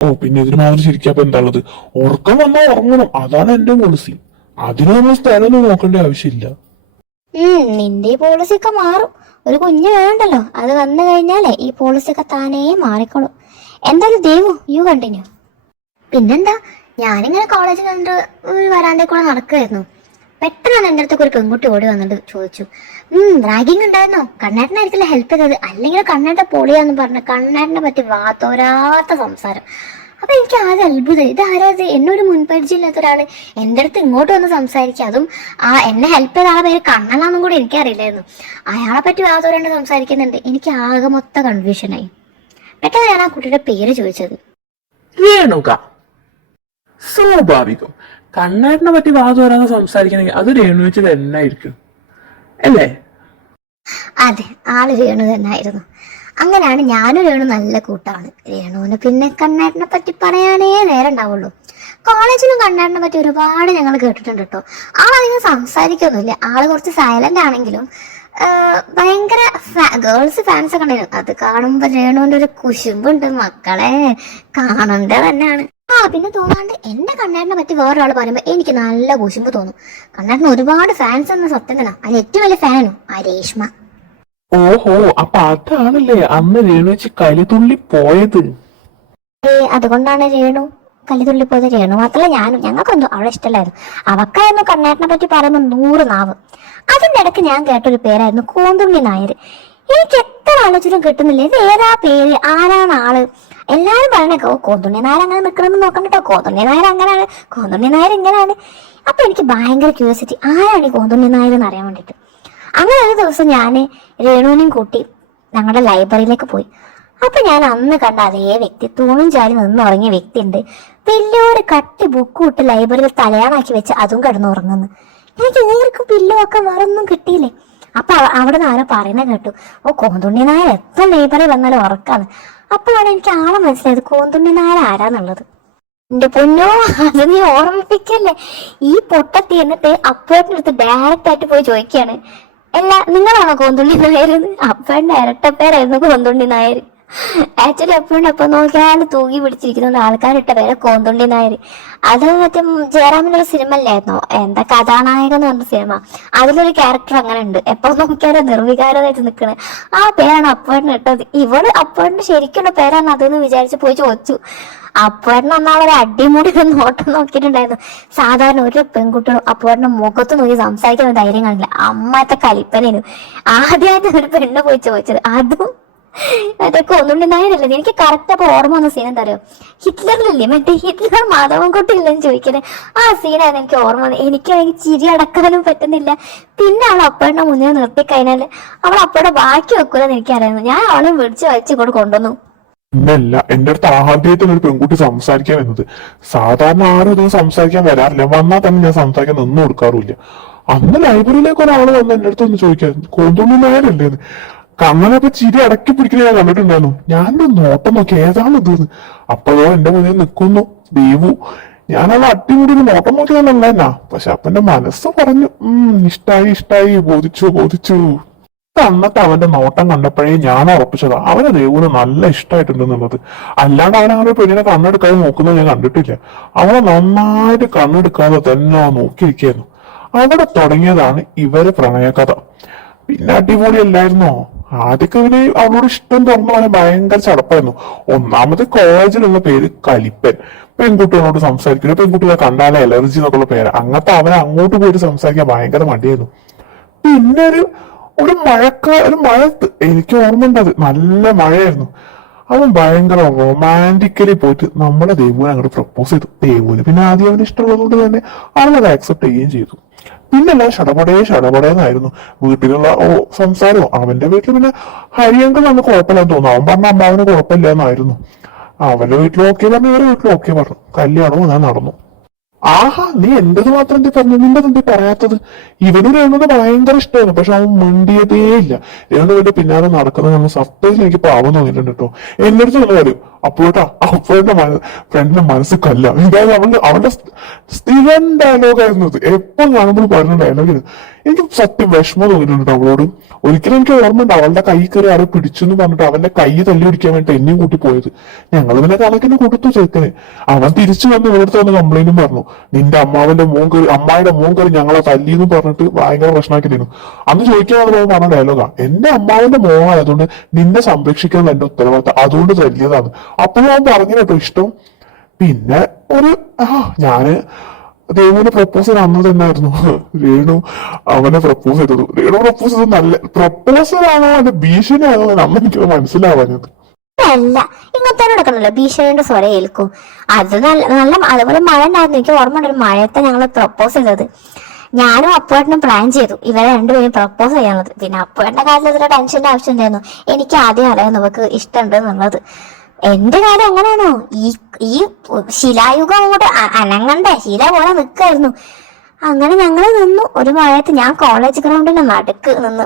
ഓ, പിന്നെ ഇതിന് മാത്രം ശരിക്കും എന്താ ഉള്ളത്? ഉറക്കം വന്നാൽ ഉറങ്ങണം, അതാണ് എന്റെ പോളിസി. അതിന് നമ്മൾ സ്ഥലമൊന്നും നോക്കേണ്ട ആവശ്യമില്ല. നിന്റെ ഈ പോളിസി ഒക്കെ മാറും. ഒരു കുഞ്ഞ് വേണ്ടല്ലോ, അത് വന്നു കഴിഞ്ഞാലേ ഈ പോളിസി ഒക്കെ താനേ മാറിക്കോളും. എന്തായാലും ദേവു, യു കണ്ടിന്യൂ. പിന്നെന്താ, ഞാനിങ്ങനെ കോളേജിൽ കണ്ടിട്ട് ഒരു വരാന്തയിൽ കൂടെ നടക്കുമായിരുന്നു. പെട്ടെന്നാണ് എൻ്റെ അടുത്തൊക്കെ ഒരു പെൺകുട്ടി ഓടി വന്നിട്ട് ചോദിച്ചു, റാഗിങ് ഉണ്ടായിരുന്നോ? കണ്ണേട്ടനായിരിക്കില്ല ഹെൽപ്പ് ചെയ്തത്, അല്ലെങ്കിൽ കണ്ണേട്ട പൊളിയാന്ന് പറഞ്ഞു കണ്ണേട്ടനെ പറ്റി വാത്തോരാത്ത സംസാരം. അപ്പൊ എനിക്ക് ആദ്യം അത്ഭുതം, ഇതാരത്? എന്നൊരു മുൻപരിചയമില്ലാത്ത ഒരാള് എൻ്റെ അടുത്ത് ഇങ്ങോട്ട് വന്ന് സംസാരിക്കുക. അതും എന്നെ ഹെൽപ്പ് ചെയ്ത ആളെ പേര് കണ്ണനാന്നും കൂടി എനിക്കറിയില്ലായിരുന്നു. അയാളെ പറ്റി വാത്തോരാണ്ട് സംസാരിക്കുന്നുണ്ട്. എനിക്ക് ആകെ മൊത്തം കൺഫ്യൂഷനായി. പെട്ടെന്ന് ഞാൻ ആ കുട്ടിയുടെ പേര് ചോദിച്ചത്. രേണുക. സ്വാഭാവികം, കണ്ണേട്ടനെ പറ്റി വാതുവരാതെ സംസാരിക്കണമെങ്കിൽ അത് രേണു വെച്ച് തന്നെ ആയിരിക്കും അല്ലേ? അതെ, ആള് രേണു തന്നെ ആയിരുന്നു. അങ്ങനെയാണ് ഞാനും രേണു നല്ല കൂട്ടാണ്. രേണുവിന് പിന്നെ കണ്ണേട്ടനെ പറ്റി പറയാനേ നേരം ഉണ്ടാവുള്ളൂ. കോളേജിലും കണ്ണേട്ടനെ പറ്റി ഒരുപാട് ഞങ്ങൾ കേട്ടിട്ടുണ്ട് കേട്ടോ. ആളധികം സംസാരിക്കൊന്നുമില്ല. ആള് കുറച്ച് സൈലന്റ് ആണെങ്കിലും ഭയങ്കര ഗേൾസ് ഫാൻസ് ഒക്കെ ഉണ്ടായിരുന്നു. അത് കാണുമ്പോ രേണുവിന്റെ ഒരു കുശുമ്പുണ്ട് മക്കളെ, കാണണ്ട തന്നെയാണ്. പിന്നെ തോന്നാണ്ട് എന്റെ കണ്ണേട്ടനെ പറ്റി വേറൊരാൾ പറയുമ്പോ എനിക്ക് നല്ല കുശുമ്പ് തോന്നും. കണ്ണേട്ടന് ഒരുപാട് ഫാൻസ് എന്ന സത്യം തന്നെ. അതിൽ ഏറ്റവും വലിയ ഫാനും ആ രേഷ്മ. ഓഹോ, അപ്പൊ അതാണല്ലേ അന്ന് രേണു വെച്ച് കലിതുള്ളി പോയത്. അതുകൊണ്ടാണ് രേണു കലിതുള്ളി പോയത്. രേണു മാത്രമല്ല ഞാനും. ഞങ്ങൾക്കൊന്നും അവളെ ഇഷ്ടമല്ലായിരുന്നു. അവക്കായിരുന്നു കണ്ണേട്ടനെ പറ്റി പറയുമ്പോൾ 100 നാവ്. അതിന്റെ ഇടയ്ക്ക് ഞാൻ കേട്ടൊരു പേരായിരുന്നു കോന്തുണ്ണി നായർ. എനിക്ക് എത്ര ആലോചന കിട്ടുന്നില്ല, ഇത് ഏതാ പേര്, ആരാണ് ആള്? എല്ലാരും പറയണേക്കോ കോന്തുണ്ണി നായർ അങ്ങനെ നിൽക്കണമെന്ന് നോക്കണം കേട്ടോ, കോന്തുണ്ണി നായർ അങ്ങനെയാണ്, കോന്തുണ്ണി നായർ ഇങ്ങനെയാണ്. അപ്പൊ എനിക്ക് ഭയങ്കര ക്യൂരിയോസിറ്റി, ആരാണ് ഈ കോന്തുണ്ണി നായർ എന്ന് അറിയാൻ വേണ്ടിട്ട്. അങ്ങനെ ഒരു ദിവസം ഞാൻ രേണുവിനെയും കൂട്ടി ഞങ്ങളുടെ ലൈബ്രറിയിലേക്ക് പോയി. അപ്പൊ ഞാൻ അന്ന് കണ്ട അതേ വ്യക്തി, തൂണും ചാരി നിന്നുറങ്ങിയ വ്യക്തി ഉണ്ട്. വലിയൊരു കട്ടി ബുക്ക് ഇട്ട് ലൈബ്രറിയിൽ തലയാണാക്കി വെച്ച് അതും കിടന്നുറങ്ങുന്നു. എനിക്ക് ഇവർക്ക് പില്ലോ ഒക്കെ വേറൊന്നും കിട്ടിയില്ലേ. അപ്പൊ അവിടെ നിന്ന് ആരോ പറയുന്നത് കേട്ടു, ഓ കോന്തുണ്ണി നായർ എത്ര ലൈബ്രറി വന്നാലും ഉറക്കാന്ന്. അപ്പോഴാണ് എനിക്ക് ആളെ മനസ്സിലായത് കോന്തുണ്ണി നായർ ആരാന്നുള്ളത്. എന്റെ പൊന്നോ, അത് നീ ഓർമ്മിപ്പിക്കല്ലേ. ഈ പൊട്ടത്തി എന്നിട്ട് അപ്പേട്ടൻ്റെ അടുത്ത് ഡയറക്റ്റ് ആയിട്ട് പോയി ചോദിക്കാണ്, അല്ല നിങ്ങളാണോ കോന്തുണ്ണി നായർ? അപ്പേട്ടന്റെ ഇരട്ടപ്പേരായിരുന്നു കോന്തുണ്ണി നായർ. ആക്ച്വലി അപ്പേണ്ട അപ്പം നോക്കിയാൽ തൂങ്ങി പിടിച്ചിരിക്കുന്ന ആൾക്കാരിട്ട പേര് കോന്തുണ്ണി നായർ. അത് മറ്റേ ജയറാമിന്റെ ഒരു സിനിമ അല്ലായിരുന്നോ, എന്താ കഥാനായകൻ എന്ന് പറഞ്ഞ സിനിമ, അതിലൊരു ക്യാരക്ടർ അങ്ങനെ ഉണ്ട്, എപ്പോ നോക്കിയാലും നിർവികാരമായിട്ട് നിൽക്കണേ. ആ പേരാണ് അപ്പേട്ടന് ഇട്ടത്. ഇവള് അപ്പേട്ടന്റെ ശരിക്കുള്ള പേരാണ് അതെന്ന് വിചാരിച്ച് പോയി ചോദിച്ചു. അപ്പേട്ടന് ഒന്നാളൊരു അടിമുടി നോട്ടം നോക്കിയിട്ടുണ്ടായിരുന്നു. സാധാരണ ഒരു പെൺകുട്ടികളും അപ്പേട്ടന്റെ മുഖത്ത് നോക്കി സംസാരിക്കാൻ ധൈര്യം കാണില്ല. അമ്മത്തെ കലിപ്പനേനു. ആദ്യമായിട്ട് ഒരു പെണ്ണ് പോയി ചോദിച്ചത്, അതും അതൊക്കെ ഒന്നുകൊണ്ട് നായരല്ലേ. എനിക്ക് കറക്റ്റ് അപ്പൊ ഓർമ്മ വന്ന സീൻ എന്താ അറിയോ, ഹിറ്റ്ലറിലല്ലേ മറ്റേ ഹിറ്റ്ലർ മാധവൻകുട്ടി ഇല്ലെന്ന് ചോദിക്കണേ, ആ സീനാണ് എനിക്ക് ഓർമ്മ വന്നത്. എനിക്കാണെങ്കിൽ ചിരി അടക്കാനും പറ്റുന്നില്ല. പിന്നെ അവൾ അപ്പയുടെ മുന്നിൽ നിർത്തി കഴിഞ്ഞാല് അവൾ അപ്പയുടെ ബാക്കി വെക്കൂലെന്ന് എനിക്കറിയായിരുന്നു. ഞാൻ അവളെ വിളിച്ച് വലിച്ചു കൂടെ കൊണ്ടുവന്നു. ഇന്നല്ല എന്റെ അടുത്ത് ആദ്യമായിട്ടാണ് ഒരു പെൺകുട്ടി സംസാരിക്കാൻ വരുന്നത്. സാധാരണ ആരും ഇതൊന്നും സംസാരിക്കാൻ വരാറില്ല. വന്നാൽ തന്നെ ഞാൻ സംസാരിക്കാൻ നിന്നു കൊടുക്കാറില്ല. അന്ന് ലൈബ്രറിയിലേക്ക് ഒരാള് വന്ന് എന്റെ അടുത്ത് ഒന്ന് ചോദിക്കാൻ കോന്തുണ്ണി നായരല്ലേന്ന്. കണ്ണനൊക്കെ ചിരി അടക്കി പിടിക്കുന്ന ഞാൻ കണ്ടിട്ടുണ്ടായിരുന്നു. ഞാനൊരു നോട്ടം നോക്കി ഏതാണ് ഇത്. അപ്പോഴോ എന്റെ മുന്നിൽ നിൽക്കുന്നു ദേവു. ഞാനത് അടിമുടി ഒരു നോട്ടം നോക്കിയതല്ല. പക്ഷെ അപ്പന്റെ മനസ്സ് പറഞ്ഞു ഇഷ്ടായി ബോധിച്ചു. അന്നത്തെ അവന്റെ നോട്ടം കണ്ടപ്പോഴേ ഞാൻ ഉറപ്പിച്ചത് അവന് ദേവുവിന് നല്ല ഇഷ്ടമായിട്ടുണ്ടെന്നുള്ളത്. അല്ലാണ്ട് അവൻ അങ്ങനെ പെണ്ണിനെ കണ്ണെടുക്കാതെ നോക്കുന്നത് ഞാൻ കണ്ടിട്ടില്ല. അവനെ നന്നായിട്ട് കണ്ണെടുക്കാതെ തന്നെ നോക്കിയിരിക്കുന്നു. അവിടെ തുടങ്ങിയതാണ് ഇവര് പ്രണയകഥ. പിന്നെ അടിപൊളിയല്ലായിരുന്നോ? ആദ്യമൊക്കെ അവന് അവനോട് ഇഷ്ടം തുറന്നു അവനെ ഭയങ്കര ചടപ്പായിരുന്നു. ഒന്നാമത് കോളേജിലുള്ള പേര് കലിപ്പൻ. പെൺകുട്ടികളോട് സംസാരിക്കുന്നു, പെൺകുട്ടികളെ കണ്ടാലേ അലർജി എന്നൊക്കെയുള്ള പേര്. അങ്ങനത്തെ അവനെ അങ്ങോട്ട് പോയിട്ട് സംസാരിക്കാൻ ഭയങ്കര മടിയായിരുന്നു. പിന്നെ ഒരു മഴ എനിക്ക് ഓർമ്മ ഉണ്ടത്, നല്ല മഴയായിരുന്നു. അവൻ ഭയങ്കര റൊമാൻറ്റിക്കലി പോയിട്ട് നമ്മുടെ ദേവുവിനെ അങ്ങോട്ട് പ്രപ്പോസ് ചെയ്തു. ദേവുവിന് പിന്നെ ആദ്യം അവന് ഇഷ്ടമുള്ളതുകൊണ്ട് തന്നെ അവനത് ആക്സെപ്റ്റ് ചെയ്യുകയും ചെയ്തു. പിന്നെല്ലാം ഷടപടേന്നായിരുന്നു വീട്ടിലുള്ള സംസാരവും. അവന്റെ വീട്ടിൽ പിന്നെ ഹരിയങ്കൾ നമുക്ക് കുഴപ്പമില്ലെന്ന് തോന്നുന്നു. അവൻ പറഞ്ഞ അമ്മാവന് കുഴപ്പമില്ല എന്നായിരുന്നു. അവന്റെ വീട്ടിൽ ഓക്കെ പറഞ്ഞു, ഇവരുടെ വീട്ടിൽ ഓക്കെ പറഞ്ഞു. കല്യാണവും ഞാൻ നടന്നു. ആഹാ, നീ എന്റേത് മാത്രം എന്തി പറഞ്ഞു, നിന്റെ എന്തി പറയാത്തത്? ഇവന് രേണുവിന് ഭയങ്കര ഇഷ്ടമായിരുന്നു. പക്ഷെ അവൻ മിണ്ടിയതേ ഇല്ല. രേണുവിന്റെ പിന്നാലെ നടക്കുന്നത് സത്യത്തിൽ എനിക്ക് പാവം തോന്നിയിട്ടുണ്ട് കേട്ടോ. എന്റെ അടുത്ത് ഒന്ന് വരും അപ്പോഴാ അപ്പോഴത്തെ ഫ്രണ്ടിന്റെ മനസ്സ് കല്ല. എന്തായാലും അവന്റെ സ്ഥിരം ഡയലോഗായിരുന്നു ഇത്. എപ്പം കാണുമ്പോൾ പറഞ്ഞ ഡയലോഗ്. എനിക്ക് സത്യം വിഷമം തോന്നിയിട്ടുണ്ട് അവളോട്. ഒരിക്കലും എനിക്ക് ഓർമ്മയുണ്ട് അവളുടെ കൈ കയറി ആരെ പിടിച്ചു എന്ന് പറഞ്ഞിട്ട് അവന്റെ കൈ തല്ലി പിടിക്കാൻ വേണ്ടി എന്നെയും കൂട്ടി പോയത്. ഞങ്ങൾ പിന്നെ കണക്കിന് കൊടുത്തു ചേക്കന്. അവൻ തിരിച്ചു വന്ന് ഇവിടുത്തെ വന്ന് കംപ്ലൈന്റും പറഞ്ഞു, നിന്റെ അമ്മായിയുടെ മോൻ കയറി ഞങ്ങളെ തല്ലിന്ന് പറഞ്ഞിട്ട് ഭയങ്കര പ്രശ്നമാക്കിയിരുന്നു. അന്ന് ചോദിക്കാതെ പറഞ്ഞ ഡയലോഗാ, എന്റെ അമ്മാവിന്റെ മോനായതുകൊണ്ട് നിന്നെ സംരക്ഷിക്കാൻ എന്റെ ഉത്തരവാദിത്തം, അതുകൊണ്ട് തല്ലിയതാണ്. അപ്പോഴും അവൻ പറഞ്ഞു കേട്ടോ ഇഷ്ടം. പിന്നെ ഞാന് ദേവുവിന് പ്രപ്പോസൽ അന്ന് തന്നെയായിരുന്നു. രേണു അവനെ പ്രപ്പോസ് ചെയ്തത്. രേണു പ്രപ്പോസ് ചെയ്തത് നല്ല പ്രപ്പോസലാണോ അല്ലെ ഭീഷണിയാണോ അന്ന് എനിക്കത് മനസ്സിലാവാഞ്ഞത്. അല്ല, ഇങ്ങനത്തെ ഭീഷണിയുടെ സ്വരം ഏൽക്കും. അത് നല്ല അതുപോലെ മഴ ഉണ്ടായിരുന്നു. എനിക്ക് ഓർമ്മ ഉണ്ട്, ഒരു മഴയത്തെ ഞങ്ങൾ പ്രപ്പോസ് ചെയ്തത്. ഞാനും അപ്പുവേട്ടനും പ്ലാൻ ചെയ്തു ഇവരെ രണ്ടുപേരും പ്രപ്പോസ് ചെയ്യാനുള്ളത്. പിന്നെ അപ്പുവേട്ടന്റെ കാര്യത്തിൽ ഇതിന്റെ ടെൻഷന്റെ ആവശ്യം ഉണ്ടായിരുന്നു. എനിക്ക് ആദ്യം അറിയാം നമുക്ക് ഇഷ്ടമുണ്ട് എന്നുള്ളത്. എന്റെ കാര്യം എങ്ങനെയാണോ, ഈ ശിലായുഗം അങ്ങോട്ട് അനങ്ങണ്ടേ, ശില പോലെ നിൽക്കായിരുന്നു. അങ്ങനെ ഞങ്ങൾ നിന്നു. ഒരു മഴയത്ത് ഞാൻ കോളേജ് ഗ്രൗണ്ടിന്റെ നടുക്ക് നിന്ന്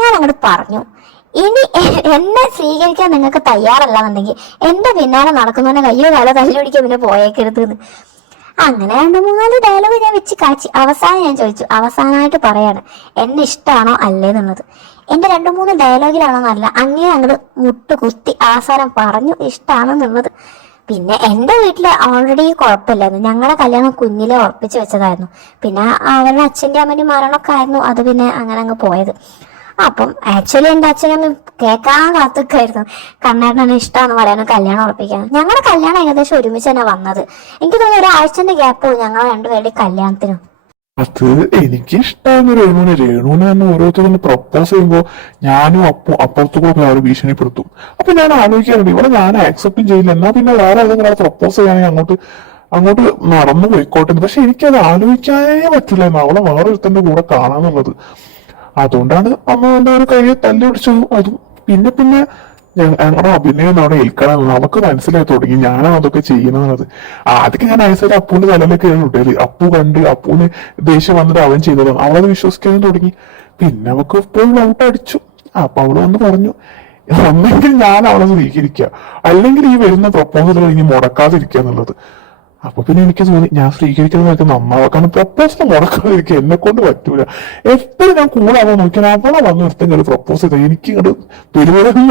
ഞാൻ അങ്ങോട്ട് പറഞ്ഞു, ഇനി എന്നെ സ്വീകരിക്കാൻ നിങ്ങൾക്ക് തയ്യാറല്ലെന്നുണ്ടെങ്കിൽ എന്റെ പിന്നാലെ നടക്കുന്നവനെ കയ്യോ കാലോ തല്ലി പിടിക്കാൻ പിന്നെ പോയേക്കരുത് എന്ന്. അങ്ങനെ 2-3 ഡയലോഗ് ഞാൻ വെച്ച് കാച്ചി. അവസാനം ഞാൻ ചോദിച്ചു, അവസാനമായിട്ട് പറയാണ് എന്നെ ഇഷ്ടമാണോ അല്ലേന്നുള്ളത്. എന്റെ 2-3 ഡയലോഗിലാണോന്നല്ല, അങ്ങനെ അങ്ങോട്ട് മുട്ട് കുത്തി അവസാനം പറഞ്ഞു ഇഷ്ടമാണെന്നുള്ളത്. പിന്നെ എന്റെ വീട്ടില് ഓൾറെഡി കുഴപ്പമില്ലായിരുന്നു. ഞങ്ങളുടെ കല്യാണം കുഞ്ഞിലെ ഉറപ്പിച്ചു വെച്ചതായിരുന്നു. പിന്നെ അവരുടെ അച്ഛന്റെ അമ്മന്റെ മരണമൊക്കെ ആയിരുന്നു അത് പിന്നെ അങ്ങനെ അങ്ങ് പോയത്. അപ്പം ആക്ച്വലി എന്റെ അച്ഛനമ്മ കേൾക്കാൻ കാത്തൊക്കെയായിരുന്നു കണ്ണേട്ടനെ ഇഷ്ടമാണെന്ന് പറയാനും കല്യാണം ഉറപ്പിക്കാൻ. ഞങ്ങളുടെ കല്യാണം ഏകദേശം ഒരുമിച്ച് തന്നെ വന്നത്. എനിക്ക് തോന്നുന്നു ഒരാഴ്ചന്റെ ഗ്യാപ്പ് പോയി ഞങ്ങൾ രണ്ടുപേരുടെ കല്യാണത്തിനും. അത് എനിക്ക് ഇഷ്ടമായിരുന്നു രേണുവിനെ തന്നെ ഓരോരുത്തരും പ്രപ്പോസ് ചെയ്യുമ്പോ ഞാനും അപ്പുറത്തുകൂടെ അവരെ ഭീഷണിപ്പെടുത്തും. അപ്പൊ ഞാൻ ആലോചിക്കാറുണ്ട്, ഇവിടെ ഞാൻ ആക്സെപ്റ്റും ചെയ്യില്ല, എന്നാ പിന്നെ വേറെ ഏതെങ്കിലും പ്രപ്പോസ് ചെയ്യാണെങ്കിൽ അങ്ങോട്ട് നടന്നു പോയിക്കോട്ടെ. പക്ഷെ എനിക്കത് ആലോചിക്കാനേ പറ്റില്ലായിരുന്നു അവളെ വേറൊരുത്തന്റെ കൂടെ കാണാന്നുള്ളത്. അതുകൊണ്ടാണ് അമ്മ എന്റെ ഒരു കൈയെ തല്ലി പിടിച്ചതും അതും. പിന്നെ ഞങ്ങളുടെ അഭിനയം അവിടെ ഏൽക്കണം നമുക്ക് മനസ്സിലായി തുടങ്ങി ഞാനാണ് അതൊക്കെ ചെയ്യുന്നത്. ആദ്യമൊക്കെ ഞാൻ ഐസായിട്ട് അപ്പൂന്റെ തലയിലൊക്കെയാണ് ഇട്ടത്. അപ്പു കണ്ട് അപ്പൂന് ദേഷ്യം വന്നിട്ട് അവൻ ചെയ്തതാണ്. അവളത് വിശ്വസിക്കാനും തുടങ്ങി. പിന്നെ അവക്ക് ഫുൾ ഔട്ട് അടിച്ചു. അപ്പൊ അവള് വന്ന് പറഞ്ഞു, ഒന്നെങ്കിൽ ഞാൻ അവളെ സ്വീകരിക്കുക, അല്ലെങ്കിൽ ഈ വരുന്ന പ്രപ്പോസലുകൾ ഇനി മുടക്കാതിരിക്കുക എന്നുള്ളത്. അപ്പൊ പിന്നെ എനിക്ക് തോന്നി ഞാൻ സ്വീകരിക്കുന്നതൊക്കെ നന്നാവുക. കാരണം പ്രപ്പോസൽ മുടക്കാതിരിക്കുക എന്നെ കൊണ്ട് പറ്റൂല. എപ്പോഴും ഞാൻ കൂടാവാൻ നോക്കിയാൽ അവളെ വന്ന് ഒരുത്തെങ്കിൽ ഒരു പ്രപ്പോസ് ചെയ്താൽ എനിക്ക് ഇങ്ങോട്ട് പെരുവിരലിൽ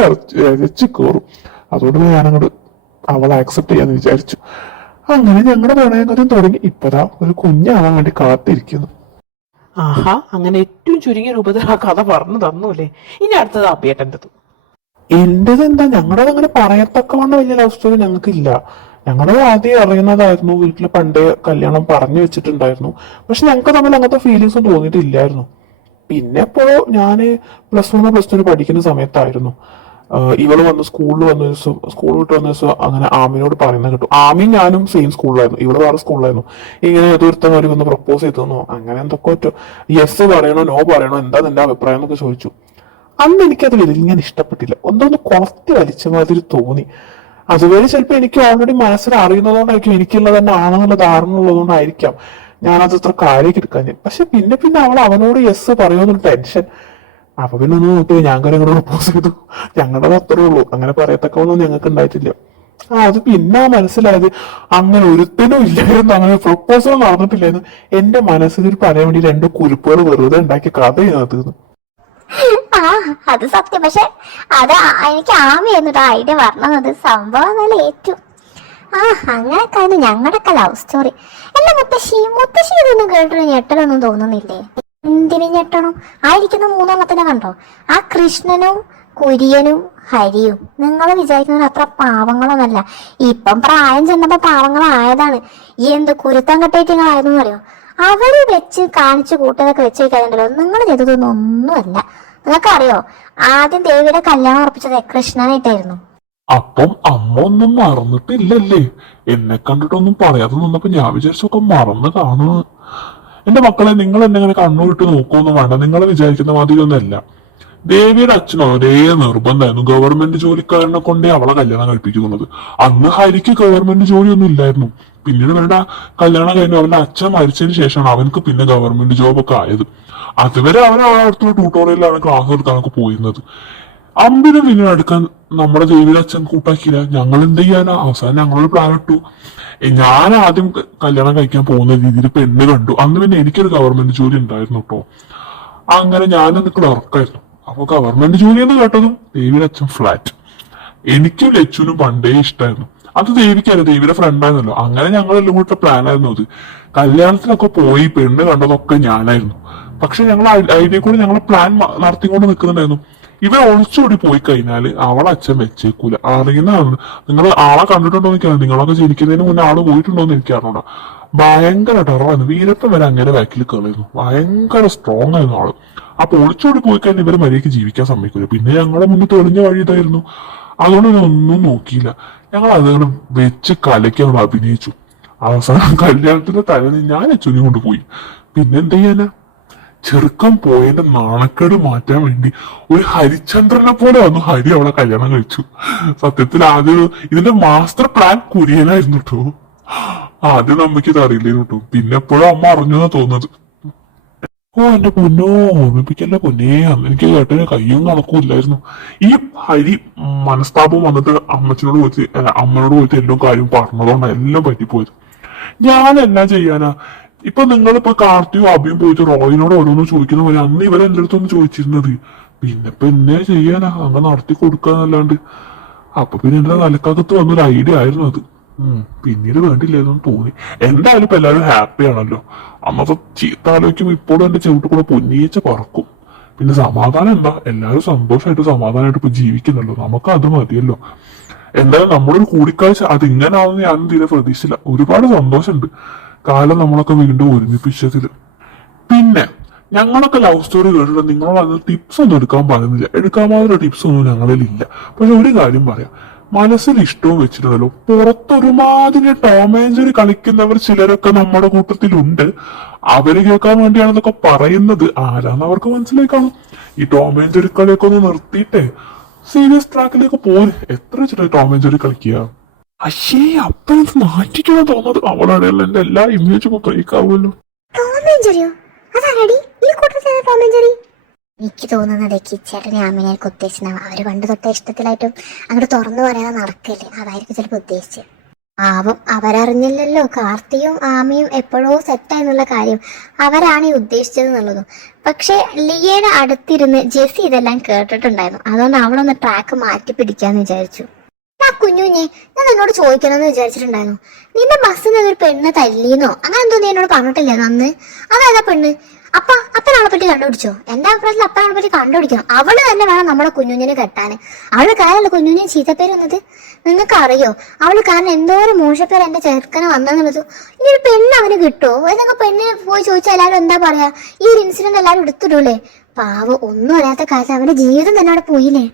വെച്ച് കയറും. അതുകൊണ്ട് ഞാനങ്ങോട്ട് അവളെ ആക്സെപ്റ്റ് ചെയ്യാന്ന് വിചാരിച്ചു. അങ്ങനെ ഞങ്ങളുടെ പ്രണയകഥയും തുടങ്ങി. ഇപ്പതാ ഒരു കുഞ്ഞാവാൻ വേണ്ടി കാത്തിരിക്കുന്നു. ആഹാ, അങ്ങനെ ഏറ്റവും ചുരുങ്ങിയ രൂപത്തിൽ ആ കഥ പറഞ്ഞു തന്നൂല്ലേ. ഇനി അടുത്തത് അപ്പിയേട്ടൻ്റെത്. എന്റേത് എന്താ, ഞങ്ങളുടേത് അങ്ങനെ പറയത്തക്കവണ്ണം വലിയ ലവ് സ്റ്റോറി ഞങ്ങൾക്കില്ല. ഞങ്ങള് ആദ്യം അറിയുന്നതായിരുന്നു, വീട്ടിൽ പണ്ടേ കല്യാണം പറഞ്ഞു വെച്ചിട്ടുണ്ടായിരുന്നു. പക്ഷെ ഞങ്ങൾക്ക് തമ്മിൽ അങ്ങനത്തെ ഫീലിങ്സും തോന്നിയിട്ടില്ലായിരുന്നു. പിന്നെ ഇപ്പോ ഞാന് +1 +2 പഠിക്കുന്ന സമയത്തായിരുന്നു ഇവള് വന്ന് സ്കൂളിൽ വന്ന ദിവസം, സ്കൂൾ വിട്ട് വന്ന ദിവസം അങ്ങനെ ആമിനോട് പറയുന്നത് കേട്ടു. ആമിയും ഞാനും സെയിം സ്കൂളിലായിരുന്നു, ഇവള് വേറെ സ്കൂളിലായിരുന്നു. ഇങ്ങനെ ഏതൊരുത്തം ഒരു വന്ന് പ്രപ്പോസ് ചെയ്തെന്നോ അങ്ങനെ എന്തൊക്കെ പറ്റും, യെസ് പറയണോ നോ പറയണോ, എന്താ നിന്റെ അഭിപ്രായം എന്നൊക്കെ ചോദിച്ചു. അന്ന് എനിക്കത് വലിയ ഇഷ്ടപ്പെട്ടില്ല. ഒന്നൊന്ന് കുറച്ച് വലിച്ച മാതിരി തോന്നി. അതുവരെ ചിലപ്പോൾ എനിക്ക് ഓൾറെഡി മനസ്സിൽ അറിയുന്നതുകൊണ്ടായിരിക്കും, എനിക്കുള്ളത് തന്നെ ആണെന്നുള്ള ധാരണ ഉള്ളതുകൊണ്ടായിരിക്കാം ഞാനത് ഇത്ര കാര്യമാക്കി എടുക്കാൻ. പക്ഷെ പിന്നെ അവൾ അവനോട് യെസ് പറയുമെന്നൊരു ടെൻഷൻ. അപ്പൊ പിന്നെ ഒന്ന് നോക്കി ഞാൻ കൂടെ പ്രപ്പോസ് ചെയ്തു. ഞങ്ങളുടെ അത്രേ ഉള്ളൂ, അങ്ങനെ പറയത്തക്കൊന്നും ഞങ്ങൾക്ക് ഉണ്ടായിട്ടില്ല. അത് പിന്നെ മനസ്സിലായത് അങ്ങനെ ഒരുത്തനും ഇല്ലായിരുന്നു, അങ്ങനെ പ്രപ്പോസൽ നടന്നിട്ടില്ലായിരുന്നു. എന്റെ മനസ്സിൽ പറയാൻ വേണ്ടി 2 കുരുപ്പുകൾ വെറുതെ ഉണ്ടാക്കിയ കഥ തീർന്നു. ആ അത് സത്യം. പക്ഷെ അത് എനിക്ക് ആമയായിരുന്നു ഐഡിയ പറഞ്ഞത്. സംഭവം നല്ല ഏറ്റു. ആ അങ്ങനെയൊക്കെ ആയിരുന്നു ഞങ്ങളുടെയൊക്കെ ലവ് സ്റ്റോറി. എന്റെ മുത്തശ്ശി ഇതൊന്നും കേട്ടൊരു ഞെട്ടലൊന്നും തോന്നുന്നില്ലേ? എന്തിനു ഞെട്ടണം? ആയിരിക്കുന്ന 3 കണ്ടോ? ആ കൃഷ്ണനും കുര്യനും ഹരിയും നിങ്ങൾ വിചാരിക്കുന്നത് അത്ര പാവങ്ങളൊന്നല്ല. ഇപ്പം പ്രായം ചെന്നപ്പോ പാവങ്ങളായതാണ്. ഈ എന്ത് കുരുത്തം കെട്ടേറ്റിങ്ങളായിരുന്നു അറിയോ? അവര് വെച്ച് കാണിച്ചു കൂട്ടതൊക്കെ വെച്ച് വയ്ക്കാറുണ്ടല്ലോ, നിങ്ങൾ ചെയ്തതൊന്നും ഒന്നുമല്ല. നിങ്ങൾക്ക് അറിയോ, ആദ്യം ദേവിയുടെ കല്യാണം ഉറപ്പിച്ചത് കൃഷ്ണനായിട്ടായിരുന്നു. അപ്പം അമ്മ ഒന്നും മറന്നിട്ടില്ലല്ലേ? എന്നെ കണ്ടിട്ടൊന്നും പറയാതെ നിന്നപ്പോ ഞാൻ വിചാരിച്ചൊക്കെ മറന്ന് കാണുക. എന്റെ മക്കളെ, നിങ്ങൾ എന്നെ ഇങ്ങനെ കണ്ണുവിട്ട് നോക്കൊന്നും വേണ്ട. നിങ്ങൾ വിചാരിക്കുന്ന മാതിരി ഒന്നല്ല. ദേവിയുടെ അച്ഛൻ ഒരേ നിർബന്ധമായിരുന്നു, ഗവൺമെന്റ് ജോലിക്കാരനെ കൊണ്ടേ അവളെ കല്യാണം കഴിപ്പിക്കുന്നത്. അന്ന് ഹരിക്ക് ഗവൺമെന്റ് ജോലിയൊന്നും ഇല്ലായിരുന്നു. പിന്നീട് വേണ്ട കല്യാണം കഴിഞ്ഞു അവന്റെ അച്ഛൻ മരിച്ചതിന് ശേഷമാണ് അവനക്ക് പിന്നെ ഗവൺമെന്റ് ജോബൊക്കെ ആയത്. അതുവരെ അവൻ അവരുടെ അടുത്തുള്ള ട്യൂട്ടോറിയലിലാണ് ക്ലാസ് എടുക്കാനൊക്കെ പോയിരുന്നത്. അമ്പിനും പിന്നെ എടുക്കാൻ നമ്മുടെ ദേവിയുടെ അച്ഛൻ കൂട്ടാക്കിയില്ല. ഞങ്ങൾ എന്ത് ചെയ്യാനാ? അവസാനം ഞങ്ങളൊരു പ്ലാൻ ഇട്ടു. ഞാൻ ആദ്യം കല്യാണം കഴിക്കാൻ പോകുന്ന രീതിയിൽ പെണ്ണ് കണ്ടു. അന്ന് പിന്നെ എനിക്കൊരു ഗവൺമെന്റ് ജോലി ഉണ്ടായിരുന്നു കേട്ടോ. അങ്ങനെ ഞാനൊന്ന് ക്ലർക്കായിരുന്നു. അപ്പൊ ഗവൺമെന്റ് ജോലി എന്ന് കേട്ടതും ദേവിയുടെ അച്ഛൻ ഫ്ലാറ്റ്. എനിക്കും ലച്ചുനും പണ്ടേ ഇഷ്ടമായിരുന്നു. അത് ദേവിക്കല്ല, ദേവിയുടെ ഫ്രണ്ടായിരുന്നല്ലോ. അങ്ങനെ ഞങ്ങളെല്ലാം കൂടെ പ്ലാൻ ആയിരുന്നു അത്. കല്യാണത്തിനൊക്കെ പോയി പെണ്ണ് കണ്ടതൊക്കെ ഞാനായിരുന്നു. പക്ഷെ ഞങ്ങൾ ഐഡിയ കൂടെ ഞങ്ങൾ പ്ലാൻ നടത്തിക്കൊണ്ട് നിൽക്കുന്നുണ്ടായിരുന്നു. ഇവർ ഒളിച്ചോടി പോയി കഴിഞ്ഞാല് അവളെ അച്ഛൻ വെച്ചേക്കൂല. അറിയുന്നതാണ്. നിങ്ങൾ ആളെ കണ്ടിട്ടുണ്ടോ എന്ന് നിങ്ങളൊക്കെ ജനിക്കുന്നതിന് മുന്നേ ആള് പോയിട്ടുണ്ടോ എന്ന് എനിക്ക് അറിഞ്ഞൂടാ. ഭയങ്കര ടെററായിരുന്നു. വീരപ്പം വരെ അങ്ങനെ ബാക്കിൽ കയറിയിരുന്നു. ഭയങ്കര സ്ട്രോങ് ആയിരുന്നു ആള്. അപ്പൊ ഒളിച്ചോടി പോയി കഴിഞ്ഞാൽ ഇവര് മര്യാദയ്ക്ക് ജീവിക്കാൻ സമ്മതിക്കൂല. പിന്നെ ഞങ്ങളുടെ മുന്നിൽ തെളിഞ്ഞ വഴി ഇതായിരുന്നു. അതുകൊണ്ട് ഞാൻ ഒന്നും നോക്കിയില്ല. ഞങ്ങൾ അതുകൊണ്ട് വെച്ച് കലയ്ക്ക് ഞങ്ങൾ അഭിനയിച്ചു. അവസാനം കല്യാണത്തിന്റെ തലേന്ന് ഞാൻ അച്ഛനെ കൊണ്ടുപോയി. പിന്നെന്ത് ചെയ്യാനാ? ചെറുക്കം പോയതിന്റെ നാണക്കേട് മാറ്റാൻ വേണ്ടി ഒരു ഹരിചന്ദ്രനെ പോലെ വന്നു ഹരി അവളെ കല്യാണം കഴിച്ചു. സത്യത്തിൽ ആദ്യം ഇതിന്റെ മാസ്റ്റർ പ്ലാൻ കുര്യനായിരുന്നു കേട്ടോ. ആദ്യം നമുക്ക് ഇത് അറിയില്ലേന്നു കേട്ടോ. പിന്നെ എപ്പോഴും അമ്മ അറിഞ്ഞെന്നാ തോന്നുന്നത്. ഓ എന്റെ പൊന്നോ, ഓർമ്മിപ്പിക്കല്ല പൊന്നേ. അന്ന് എനിക്ക് കേട്ടതിന് കയ്യും കണക്കുമില്ലായിരുന്നു. ഈ ഹരി മനസ്താപം വന്നിട്ട് അമ്മച്ചനോട് പോയിട്ട് അമ്മനോട് പോയിട്ട് എല്ലാം കാര്യം പറഞ്ഞതുകൊണ്ടാണ് എല്ലാം പറ്റിപ്പോയത്. ഞാൻ എന്നാ ചെയ്യാനാ? ഇപ്പൊ നിങ്ങളിപ്പോ കാർത്തിയും അഭിയും പോയിട്ട് റോയിനോട് ഓരോന്ന് ചോദിക്കുന്ന പോലെ അന്ന് ഇവരെന്റെ അടുത്തൊന്ന് ചോദിച്ചിരുന്നത്. പിന്നെ ഇപ്പൊ എന്നെ ചെയ്യാനാ? അങ്ങനെ നടത്തി കൊടുക്കാന്നല്ലാണ്ട്. അപ്പൊ പിന്നെ എന്റെ തലക്കകത്ത് വന്നൊരു ഐഡിയ ആയിരുന്നു അത്. പിന്നീട് വേണ്ടില്ലായിരുന്നു തോന്നി. എന്തായാലും ഇപ്പൊ എല്ലാവരും ഹാപ്പി ആണല്ലോ. അന്നത്തെ ചീത്ത ആലോചിക്കുമ്പോ ഇപ്പോഴും എന്റെ ചെവിട്ട് കൂടെ പൊന്നിയിച്ച പറക്കും. പിന്നെ സമാധാനം എന്താ? എല്ലാവരും സന്തോഷമായിട്ട് സമാധാനമായിട്ട് ഇപ്പൊ ജീവിക്കുന്നല്ലോ. നമുക്ക് അത് മതിയല്ലോ. എന്തായാലും നമ്മളൊരു കൂടിക്കാഴ്ച അതിങ്ങനെ ആവുന്ന ഞാനും തീരെ പ്രതീക്ഷിച്ചില്ല. ഒരുപാട് സന്തോഷമുണ്ട് കാലം നമ്മളൊക്കെ വീണ്ടും ഒരുമിപ്പിച്ചതില്. പിന്നെ ഞങ്ങളൊക്കെ ലവ് സ്റ്റോറി കേട്ടിട്ട് നിങ്ങളോട് അത് ടിപ്സ് ഒന്നും എടുക്കാൻ പറയുന്നില്ല. എടുക്കാൻ മാത്രം ടിപ്സ് ഒന്നും ഞങ്ങളിൽ ഇല്ല. പക്ഷെ ഒരു കാര്യം പറയാം, മനസ്സിൽ ഇഷ്ടവും വെച്ചിട്ടുണ്ടല്ലോ. പുറത്തൊരുമാതിരി ടോം ആൻഡ് ജെറി കളിക്കുന്നവർ ചിലരൊക്കെ നമ്മുടെ കൂട്ടത്തിലുണ്ട്. അവര് കേൾക്കാൻ വേണ്ടിയാണെന്നൊക്കെ പറയുന്നത്. ആരാന്ന് അവർക്ക് മനസ്സിലായി കാണും. ഈ ടോം ആൻഡ് ജെറി കളിയൊക്കെ ഒന്ന് നിർത്തിയിട്ടേ സീരിയസ് ട്രാക്കിലേക്ക് പോയി. എത്ര വെച്ചിട്ട് ടോം ആൻഡ് ജെറി കളിക്കുക? അശ്ശേ, അപ്പൊ ഇത് മാറ്റിക്കണം തോന്നുന്നത്. അവളാണ് എന്റെ എല്ലാ ഇമേജും ബ്രേക്ക് ആവുമല്ലോ. ടോം ആൻഡ് ജെറിയോ? അതാരടി ഈ കൂട്ടത്തിലെ ടോം ആൻഡ് ജെറി? എനിക്ക് തോന്നുന്നത് കിച്ചേട്ടനെ ആമിനെയൊക്കെ ഉദ്ദേശിച്ചാണ്. അവര് പണ്ട് തൊട്ടേ ഇഷ്ടത്തിലായിട്ടും അങ്ങോട്ട് തുറന്നു പറയാതെ നടക്കില്ലേ, അതായിരിക്കും ചിലപ്പോൾ ഉദ്ദേശിച്ചത്. പാവം അവരറിഞ്ഞില്ലല്ലോ കാർത്തിയും ആമിയും എപ്പോഴോ സെറ്റായെന്നുള്ള കാര്യം. അവരാണ് ഈ ഉദ്ദേശിച്ചത് എന്നുള്ളതും. പക്ഷെ ലിയയുടെ അടുത്തിരുന്ന് ജെസ്സി ഇതെല്ലാം കേട്ടിട്ടുണ്ടായിരുന്നു. അതുകൊണ്ട് അവളൊന്ന് ട്രാക്ക് മാറ്റി പിടിക്കാന്ന് വിചാരിച്ചു. ആ കുഞ്ഞുഞ്ഞെ, ഞാൻ നിന്നോട് ചോദിക്കണമെന്ന് വിചാരിച്ചിട്ടുണ്ടായിരുന്നു. നിന്റെ ബസ്സിൽ നിന്നൊരു പെണ്ണ് തല്ലീന്നോ അങ്ങനെ എന്തോ നീ എന്നോട് പറഞ്ഞിട്ടില്ലേ അന്ന്? അതായതാ പെണ്ണ്? അപ്പനാളെ പറ്റി കണ്ടുപിടിച്ചോ? എന്റെ അഭിപ്രായത്തിൽ അപ്പനാളെ പറ്റി കണ്ടുപിടിക്കണം. അവള് തന്നെ വേണം നമ്മുടെ കുഞ്ഞുഞ്ഞിനെ കെട്ടാന്. അവള് കാര്യമല്ല കുഞ്ഞുഞ്ഞിന് ചീത്തപ്പേര് വന്നത്. നിങ്ങൾക്ക് അറിയോ? അവള് കാരണം എന്തോരം മോശപ്പേര് എന്റെ ചെറുക്കനെ വന്നെന്നുള്ളത്. ഇനി ഒരു പെണ്ണ് അവന് കിട്ടുമോ? ഏതൊക്കെ പെണ്ണിനെ പോയി ചോദിച്ചാൽ എല്ലാവരും എന്താ പറയാ? ഈ ഒരു ഇൻസിഡന്റ് എല്ലാവരും എടുത്തിടൂലേ? പാവം ഒന്നും അറിയാത്ത കാലത്ത് അവന്റെ ജീവിതം തന്നെ അവിടെ പോയില്ലേ?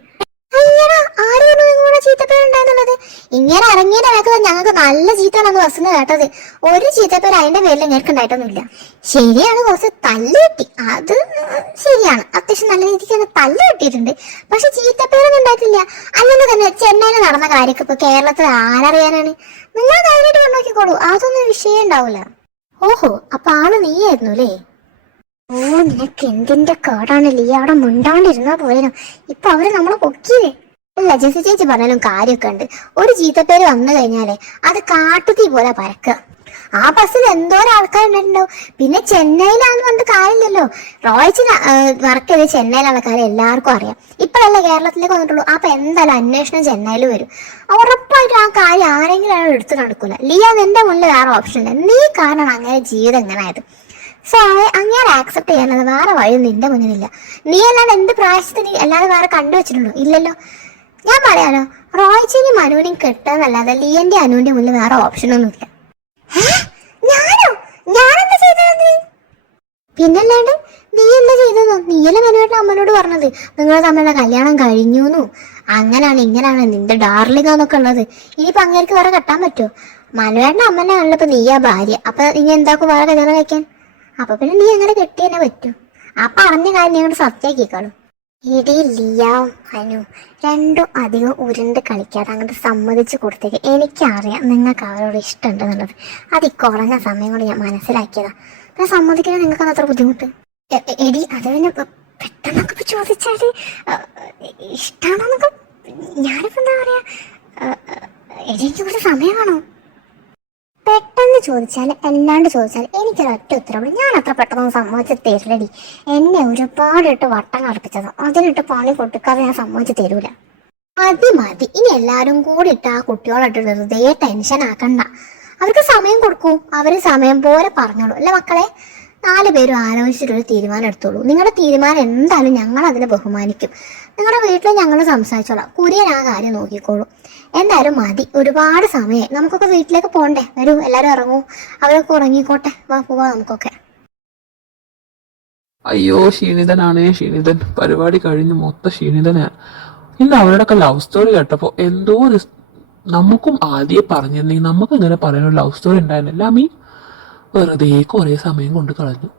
അയ്യടാ, ആരും നിങ്ങളുടെ ചീത്തപ്പേരുണ്ടായിരുന്നുള്ളത്? ഇങ്ങനെ ഇറങ്ങിയതിന്റെ വേഗം ഞങ്ങൾക്ക് നല്ല ചീത്തയാണെന്ന് ബസ്സിന് കേട്ടത്. ഒരു ചീത്തപ്പേര് അതിന്റെ പേരിൽ ഞങ്ങൾക്ക് ഉണ്ടായിട്ടൊന്നുമില്ല. ശരിയാണ്, കുറച്ച് തല്ല് കിട്ടി, അത് ശരിയാണ്. അത്യാവശ്യം നല്ല രീതിക്ക് തന്നെ തല്ല് കിട്ടിയിട്ടുണ്ട്. പക്ഷെ ചീത്തപ്പേരൊന്നും ഉണ്ടായിട്ടില്ല. അല്ലെങ്കിൽ തന്നെ ചെന്നൈയിൽ നടന്ന കാര്യമൊക്കെ ഇപ്പൊ കേരളത്തിൽ ആരറിയാനാണ്? നിങ്ങൾ ധൈര്യമായിട്ട് കൊണ്ടുനോക്കിക്കോളൂ, അതൊന്നും വിഷയം ഉണ്ടാവില്ല. ഓഹോ, അപ്പൊ ആള് നീയായിരുന്നു അല്ലേ? ഓ, നിനക്ക് എന്തിന്റെ കേടാണ് ലീ? അവിടെ മുണ്ടാണ്ടിരുന്നാ പോലും ഇപ്പൊ അവര് നമ്മളെ പൊക്കിയേ. അല്ല, ജെസ്സി ചേച്ചി പറഞ്ഞാലും കാര്യമൊക്കെ ഉണ്ട്. ഒരു ചീത്തപ്പേര് വന്നു കഴിഞ്ഞാലേ അത് കാട്ടുതീ പോലെ പരക്കുക. ആ ബസ്സിൽ എന്തോരം ആൾക്കാരുണ്ടായിട്ടുണ്ടാവും. പിന്നെ ചെന്നൈയിലാന്ന് പറഞ്ഞിട്ട് കാര്യമില്ലല്ലോ. റോയ്ച്ചിന് വർക്ക് ചെയ്ത് ചെന്നൈയിലുള്ള കാര്യം എല്ലാവർക്കും അറിയാം. ഇപ്പോഴല്ലേ കേരളത്തിലേക്ക് വന്നിട്ടുള്ളൂ. അപ്പൊ എന്തായാലും അന്വേഷണം ചെന്നൈയിൽ വരും. ഉറപ്പായിട്ടും ആ കാര്യം ആരെങ്കിലും അയാൾ എടുത്തു നടക്കൂല. ലിയ, നിന്റെ മുന്നിൽ വേറെ ഓപ്ഷൻ ഇല്ല. നീ കാരണം അങ്ങനെ ജീവിതം എങ്ങനെ ആയത്? സോ അങ്ങനെ ആക്സെപ്റ്റ് ചെയ്യാനത് വേറെ വഴി നിന്റെ മുന്നിലില്ല. നീ അല്ലാണ്ട് എന്ത് പ്രായശ്ചിത്തം അല്ലാതെ വേറെ കണ്ടുവച്ചിട്ടുണ്ടോ? ഇല്ലല്ലോ. ഞാൻ പറയാലോ, റോയ്ച്ചിനും അനുവിനെയും കെട്ടാന്നല്ലാതെ ലിയന്റെ അനുവിന്റെ മുന്നിൽ വേറെ ഓപ്ഷനൊന്നുമില്ല. ഞാനോ? ഞാനെന്താ ചെയ്തത്? പിന്നല്ലാണ്ട് നീ എന്താ ചെയ്തെന്നോ? നീയല്ലേ മനുവേട്ടൻ അമ്മനോട് പറഞ്ഞത് നിങ്ങൾ തമ്മിലുള്ള കല്യാണം കഴിഞ്ഞുന്നു, അങ്ങനാണ് ഇങ്ങനാണ് നിന്റെ ഡാർലിംഗാന്നൊക്കെ ഉള്ളത്. ഇനിയിപ്പൊ അങ്ങേർക്ക് വേറെ കെട്ടാൻ പറ്റുമോ? മനുവേട്ടൻ അമ്മനെ കണ്ടപ്പോ നീയാ ഭാര്യ. അപ്പൊ നീ എന്താക്കും വേറെ കല്യാണം കഴിക്കാൻ? അപ്പൊ പിന്നെ നീ അങ്ങനെ കെട്ടി തന്നെ പറ്റൂ. അപ്പൊ അറിഞ്ഞ കാര്യം നീ അങ്ങോട്ട് സത്യാക്കിക്കാളും. ഇടി ലിയാവും അനു രണ്ടും അധികം ഉരുണ്ട് കളിക്കാതെ അങ്ങോട്ട് സമ്മതിച്ചു കൊടുത്തേക്ക്. എനിക്കറിയാം നിങ്ങൾക്ക് അവരോട് ഇഷ്ടമുണ്ടെന്നുള്ളത്. അത് ഈ കുറഞ്ഞ സമയം കൊണ്ട് ഞാൻ മനസ്സിലാക്കിയതാ. ഞാൻ സമ്മതിക്കാൻ നിങ്ങൾക്ക് അത്ര ബുദ്ധിമുട്ട്? എടി, അത് പിന്നെ പെട്ടെന്നൊക്കെ ചോദിച്ചാല് ഇഷ്ടാണോന്നൊക്കെ ഞാനിപ്പോ എന്താ പറയാ, എനിക്ക് കുറച്ച് സമയം വേണോ? പെട്ടെന്ന് ചോദിച്ചാൽ അല്ലാണ്ട് ചോദിച്ചാൽ എനിക്കൊരൊറ്റ ഉത്തരവുള്ളൂ. ഞാൻ അത്ര പെട്ടെന്ന് സമ്മതിച്ച് തരില്ലടി. എന്നെ ഒരുപാടിട്ട് വട്ടം കറപ്പിച്ചതാ. അതിനിട്ട് പണി കൊടുക്കാതെ ഞാൻ സമ്മതിച്ച് തരൂല. മതി മതി, ഇനി എല്ലാരും കൂടി ഇട്ട് ആ കുട്ടിയോളിട്ട് വെറുതെ ടെൻഷൻ ആക്കണ്ട. അവർക്ക് സമയം കൊടുക്കൂ. അവര് സമയം പോലെ പറഞ്ഞോളൂ അല്ലെ മക്കളെ? 4 പേരും ആലോചിച്ചിട്ടൊരു തീരുമാനം എടുത്തോളൂ. നിങ്ങളുടെ തീരുമാനം എന്തായാലും ഞങ്ങൾ അതിനെ ബഹുമാനിക്കും. നിങ്ങളുടെ വീട്ടിൽ ഞങ്ങൾ സംസാരിച്ചോളാം. കുര്യൻ ആ കാര്യം നോക്കിക്കോളൂ. എന്തായാലും മതി, ഒരുപാട് സമയമായി. നമുക്കൊക്കെ വീട്ടിലേക്ക് പോണ്ടേ? വരൂ, എല്ലാരും ഇറങ്ങൂ. അവരൊക്കെ ഉറങ്ങിക്കോട്ടെ. വാ, പോവാ നമുക്കൊക്കെ. അയ്യോ, ക്ഷീണിതൻ. പരിപാടി കഴിഞ്ഞ് മൊത്തം ക്ഷീണിതനാ. ഇന്ന് അവരുടെയൊക്കെ ലവ് സ്റ്റോറി കേട്ടപ്പോ എന്തോ നമുക്കും ആദ്യം പറഞ്ഞിരുന്നെങ്കിൽ നമുക്ക് ഇങ്ങനെ പറയാനൊരു ലവ് സ്റ്റോറി ഉണ്ടായിരുന്നില്ല. മീ വെറുതെ കുറെ സമയം കൊണ്ട് കളഞ്ഞു.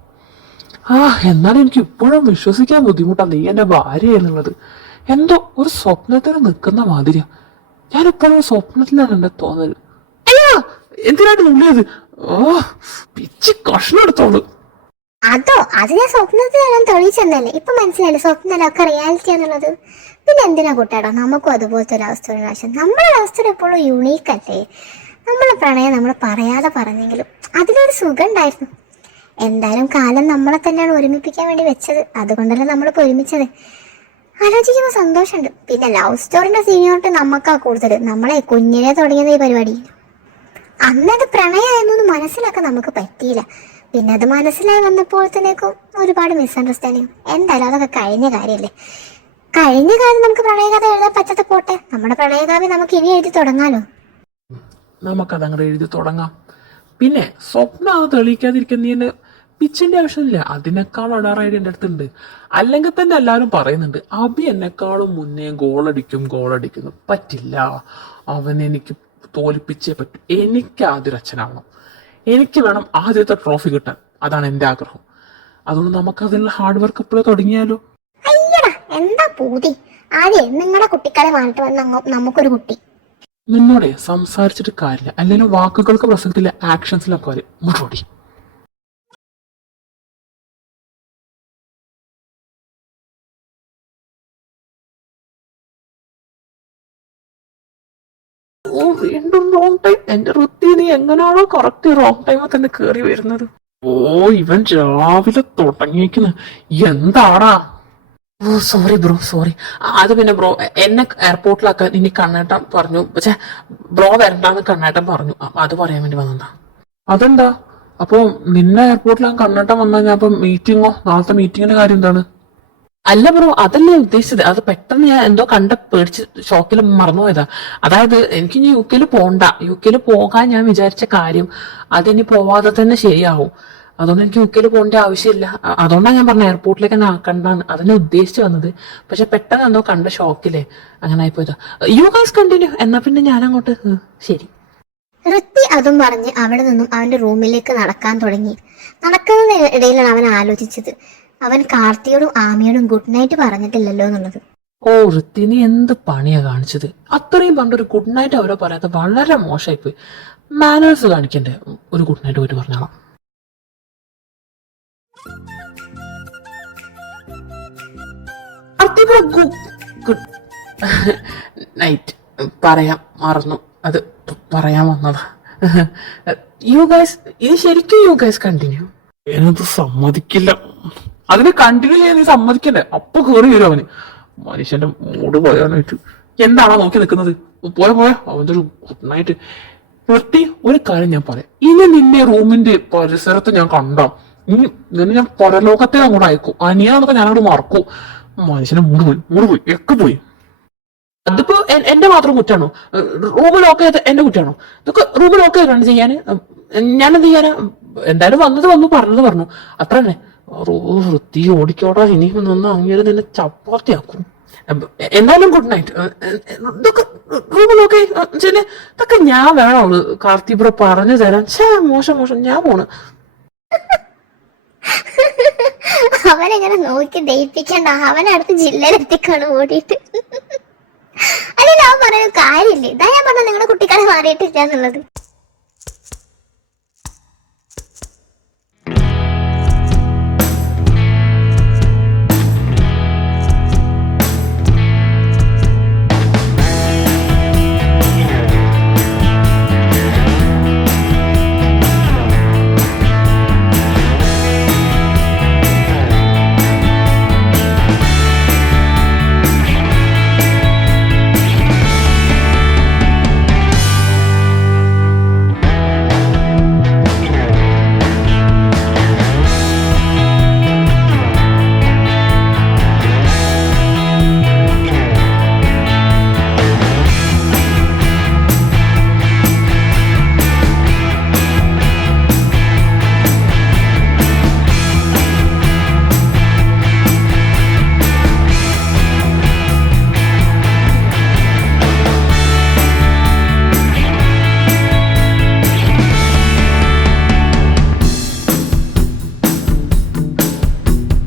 എന്നാലും എനിക്ക് ഇപ്പോഴും വിശ്വസിക്കാൻ ബുദ്ധിമുട്ടാണ് നീ എന്റെ ഭാര്യ എന്നുള്ളത്. എന്തോ ഒരു സ്വപ്നത്തിൽ നിൽക്കുന്ന മാതിരിയാ. ഞാനിപ്പോഴും സ്വപ്നത്തിലാണ് എന്റെ തോന്നൽ. അയ്യോ, എന്തിനായിട്ട് ഉള്ളത്? പിച്ച് കഷ്ണം എടുത്തോളൂ. അത് ഞാൻ സ്വപ്നത്തിലെല്ലാം തെളിയിച്ചെന്നല്ലേ. ഇപ്പൊ മനസ്സിലായില്ലേ സ്വപ്നമൊക്കെ റിയാലിറ്റി എന്നുള്ളത്? പിന്നെ എന്തിനാ കൂട്ടാടാ നമുക്കും അതുപോലത്തെ ഒരു അവസ്ഥ ആവശ്യം? നമ്മുടെ അവസ്ഥ എപ്പോഴും യുണീക്ക് അല്ലേ? നമ്മളെ പ്രണയം നമ്മൾ പറയാതെ പറഞ്ഞെങ്കിലും അതിലൊരു സുഖം ഉണ്ടായിരുന്നു. എന്തായാലും കാലം നമ്മളെ തന്നെയാണ് ഒരുമിപ്പിക്കാൻ വേണ്ടി വെച്ചത്. അതുകൊണ്ടല്ലേ നമ്മളിപ്പോൾ ഒരുമിച്ചത്. ആലോചിക്കുമ്പോൾ സന്തോഷമുണ്ട്. പിന്നെ ലവ് സ്റ്റോറിന്റെ സീനിയോറിറ്റി നമുക്കാ കൂടുതൽ. നമ്മളെ കുഞ്ഞിനെ തുടങ്ങിയത് ഈ പരിപാടി. അന്നത് പ്രണയമായിരുന്നു മനസ്സിലാക്കാൻ നമുക്ക് പറ്റിയില്ല. പിന്നെ അത് മനസ്സിലായി വന്നപ്പോഴത്തേക്കും ഒരുപാട് മിസ്അണ്ടർസ്റ്റാൻഡിങ്. എന്തായാലും അതൊക്കെ കഴിഞ്ഞ കാര്യമല്ലേ. കഴിഞ്ഞ കാലം നമുക്ക് പ്രണയകഥ എഴുതാൻ പറ്റാത്ത പോട്ടെ. നമ്മുടെ പ്രണയകാവ്യം നമുക്ക് ഇനി എഴുതി തുടങ്ങാലോ. നമുക്കതങ്ങോട്ട് എഴുതി തുടങ്ങാം. പിന്നെ സ്വപ്നം അത് തെളിയിക്കാതിരിക്കുന്നതിന് പിച്ചിന്റെ ആവശ്യമില്ല. അതിനേക്കാൾ അടാറായിട്ട് എൻ്റെ അടുത്തുണ്ട്. അല്ലെങ്കിൽ തന്നെ എല്ലാവരും പറയുന്നുണ്ട് അബി എന്നെക്കാളും മുന്നേ ഗോളടിക്കുന്നു. പറ്റില്ല, അവൻ എനിക്ക് തോൽപ്പിച്ചേ പറ്റൂ. എനിക്ക് ആദ്യം അച്ഛനാവണം. എനിക്ക് വേണം ആദ്യത്തെ ട്രോഫി കിട്ടാൻ. അതാണ് എൻ്റെ ആഗ്രഹം. അതുകൊണ്ട് നമുക്ക് അതിനുള്ള ഹാർഡ് വർക്ക് ഇപ്പോഴേ തുടങ്ങിയാലോ? അയ്യടാ, എന്താ പൂതി. ആദ്യം നിങ്ങളുടെ കുട്ടിക്കാലം മാറിട്ട് വന്ന നമുക്കൊരു കുട്ടി. നിന്നോടെ സംസാരിച്ചിട്ട് കാര്യമില്ല. അല്ലെങ്കിൽ വാക്കുകൾക്ക് പ്രസക്തിയില്ല, ആക്ഷൻസിലൊക്കെ വരെ മുട്ടോടി. ടൈം. എന്റെ ഋത്തി നീ എങ്ങനെയാണോ കറക്റ്റ് റോങ് ടൈമിൽ തന്നെ കേറി വരുന്നത്. ഓ ഇവൻ രാവിലെ തുടങ്ങിയേക്കുന്നു. എന്താടാ? ഓ സോറി ബ്രോ സോറി. അത് പിന്നെ ബ്രോ എന്നെ എയർപോർട്ടിലാക്കാൻ ഇനി കണ്ണേട്ടൻ പറഞ്ഞു. പക്ഷെ ബ്രോ വരണ്ടാന്ന് കണ്ണേട്ടൻ പറഞ്ഞു. അത് പറയാൻ വേണ്ടി വന്നതാ. അതെന്താ? അപ്പൊ നിന്നെ എയർപോർട്ടിലാക്കാൻ കണ്ണേട്ടൻ വന്നു കഴിഞ്ഞാൽ അപ്പൊ മീറ്റിങ്ങോ? നാളത്തെ മീറ്റിങ്ങിന്റെ കാര്യം എന്താണ്? അല്ല ബ്രോ അതല്ലേ ഉദ്ദേശിച്ചത്. അത് പെട്ടെന്ന് ഞാൻ എന്തോ കണ്ട പേടിച്ച് ഷോക്കിൽ മറന്നുപോയതാ. അതായത് എനിക്ക് ഇനി UK പോണ്ട. UK പോകാൻ ഞാൻ വിചാരിച്ച കാര്യം അതിനി പോവാതെ തന്നെ ശരിയാവും. അതുകൊണ്ട് എനിക്ക് UK പോകേണ്ട ആവശ്യമില്ല. അതുകൊണ്ടാണ് ഞാൻ പറഞ്ഞ എയർപോർട്ടിലേക്ക് തന്നെ ആക്കണ്ടാന്ന് അതിനെ ഉദ്ദേശിച്ച് വന്നത്. പക്ഷെ പെട്ടെന്ന് എന്തോ കണ്ട ഷോക്കില്ലേ അങ്ങനെ ആയിപ്പോയതാ. You guys continue. എന്നാ പിന്നെ ഞാൻ അങ്ങോട്ട് ശരി. ഋത്തി അതും പറഞ്ഞ് അവിടെ നിന്നും അവന്റെ റൂമിലേക്ക് നടക്കാൻ തുടങ്ങി. നടക്കുന്ന ഇടയിലാണ് അവൻ ആലോചിച്ചത്, അവൻ കാർത്തിയോടും ആമിയോടും ഗുഡ് നൈറ്റ് പറഞ്ഞിട്ടില്ലല്ലോ എന്നുള്ളത്. ഓ ഋത്തി നീ എന്ത് പണിയാ കാണിച്ചത്? അത്രയും പണ്ടൊരു ഗുഡ് നൈറ്റ് അവരെ പറയാത്ത വളരെ മോശമായിപ്പോയി. മാനേഴ്സ് കാണിക്കണ്ടേ? ഒരു ഗുഡ് നൈറ്റ് പോയിട്ട് പറഞ്ഞോളാം. ഗുഡ് നൈറ്റ് പറയാം മറന്നു. അത് പറയാൻ വന്നതാ. യു ഗൈസ് ഇത് ശരിക്കും യു ഗൈസ് കണ്ടിന്യൂ. ഞാനത് സമ്മതിക്കില്ല. അതിന് കണ്ടിന്യൂ ചെയ്യാൻ നീ സമ്മതിക്കണ്ടേ? അപ്പൊ കയറി വരും അവന്. മനുഷ്യന്റെ മൂട് പോയാനായിട്ട് എന്താണോ നോക്കി നിൽക്കുന്നത്? പോയാ അവന്റെ ഒരു ഗുഡ് നൈറ്റ്. വൃത്തി ഒരു കാര്യം ഞാൻ പറയാം, ഇനി നിന്നെ റൂമിന്റെ പരിസരത്ത് ഞാൻ കണ്ടാ നിന്നെ ഞാൻ പരലോകത്തെ അങ്ങോട്ട് അയക്കും. അനിയാന്നൊക്കെ ഞാനങ്ങോട്ട് മറക്കും. മനുഷ്യന്റെ മൂട് പോയി ഒക്കെ പോയി. അതിപ്പോ എന്റെ മാത്രം കുറ്റാണോ? റൂം ലോക്ക് ചെയ്ത് എന്റെ കുറ്റാണോ? ഇതൊക്കെ റൂം ലോക്ക് ചെയ്താണ് ചെയ്യാന്. ഞാൻ എന്ത് ചെയ്യാനാ? എന്തായാലും വന്നു പറഞ്ഞത് പറഞ്ഞു അത്ര തന്നെ. വൃത്തി ഓടിക്കോടാ. ഇനി നിന്ന് അങ്ങനെ നിന്നെ ചപ്പാത്തിയാക്കും. എന്തായാലും ഗുഡ് നൈറ്റ്. ഇതൊക്കെ റൂം ലോക്ക് ഇതൊക്കെ ഞാൻ വേണോ കാർത്തി ബ്രോ പറഞ്ഞു തരാൻ? മോശം ഞാൻ പോണ്. അവനെങ്ങനെ നോക്കി ദയിപ്പിക്കണ്ട, അവനടുത്ത് ജില്ലയിലെത്തിക്കാണ് ഓടിയിട്ട്. അല്ല ഞാൻ പറഞ്ഞ കാര്യമില്ലേ, ഇതാ ഞാൻ പറഞ്ഞ നിങ്ങളുടെ കുട്ടിക്കാരെ മാറിയിട്ടില്ല എന്നുള്ളത്.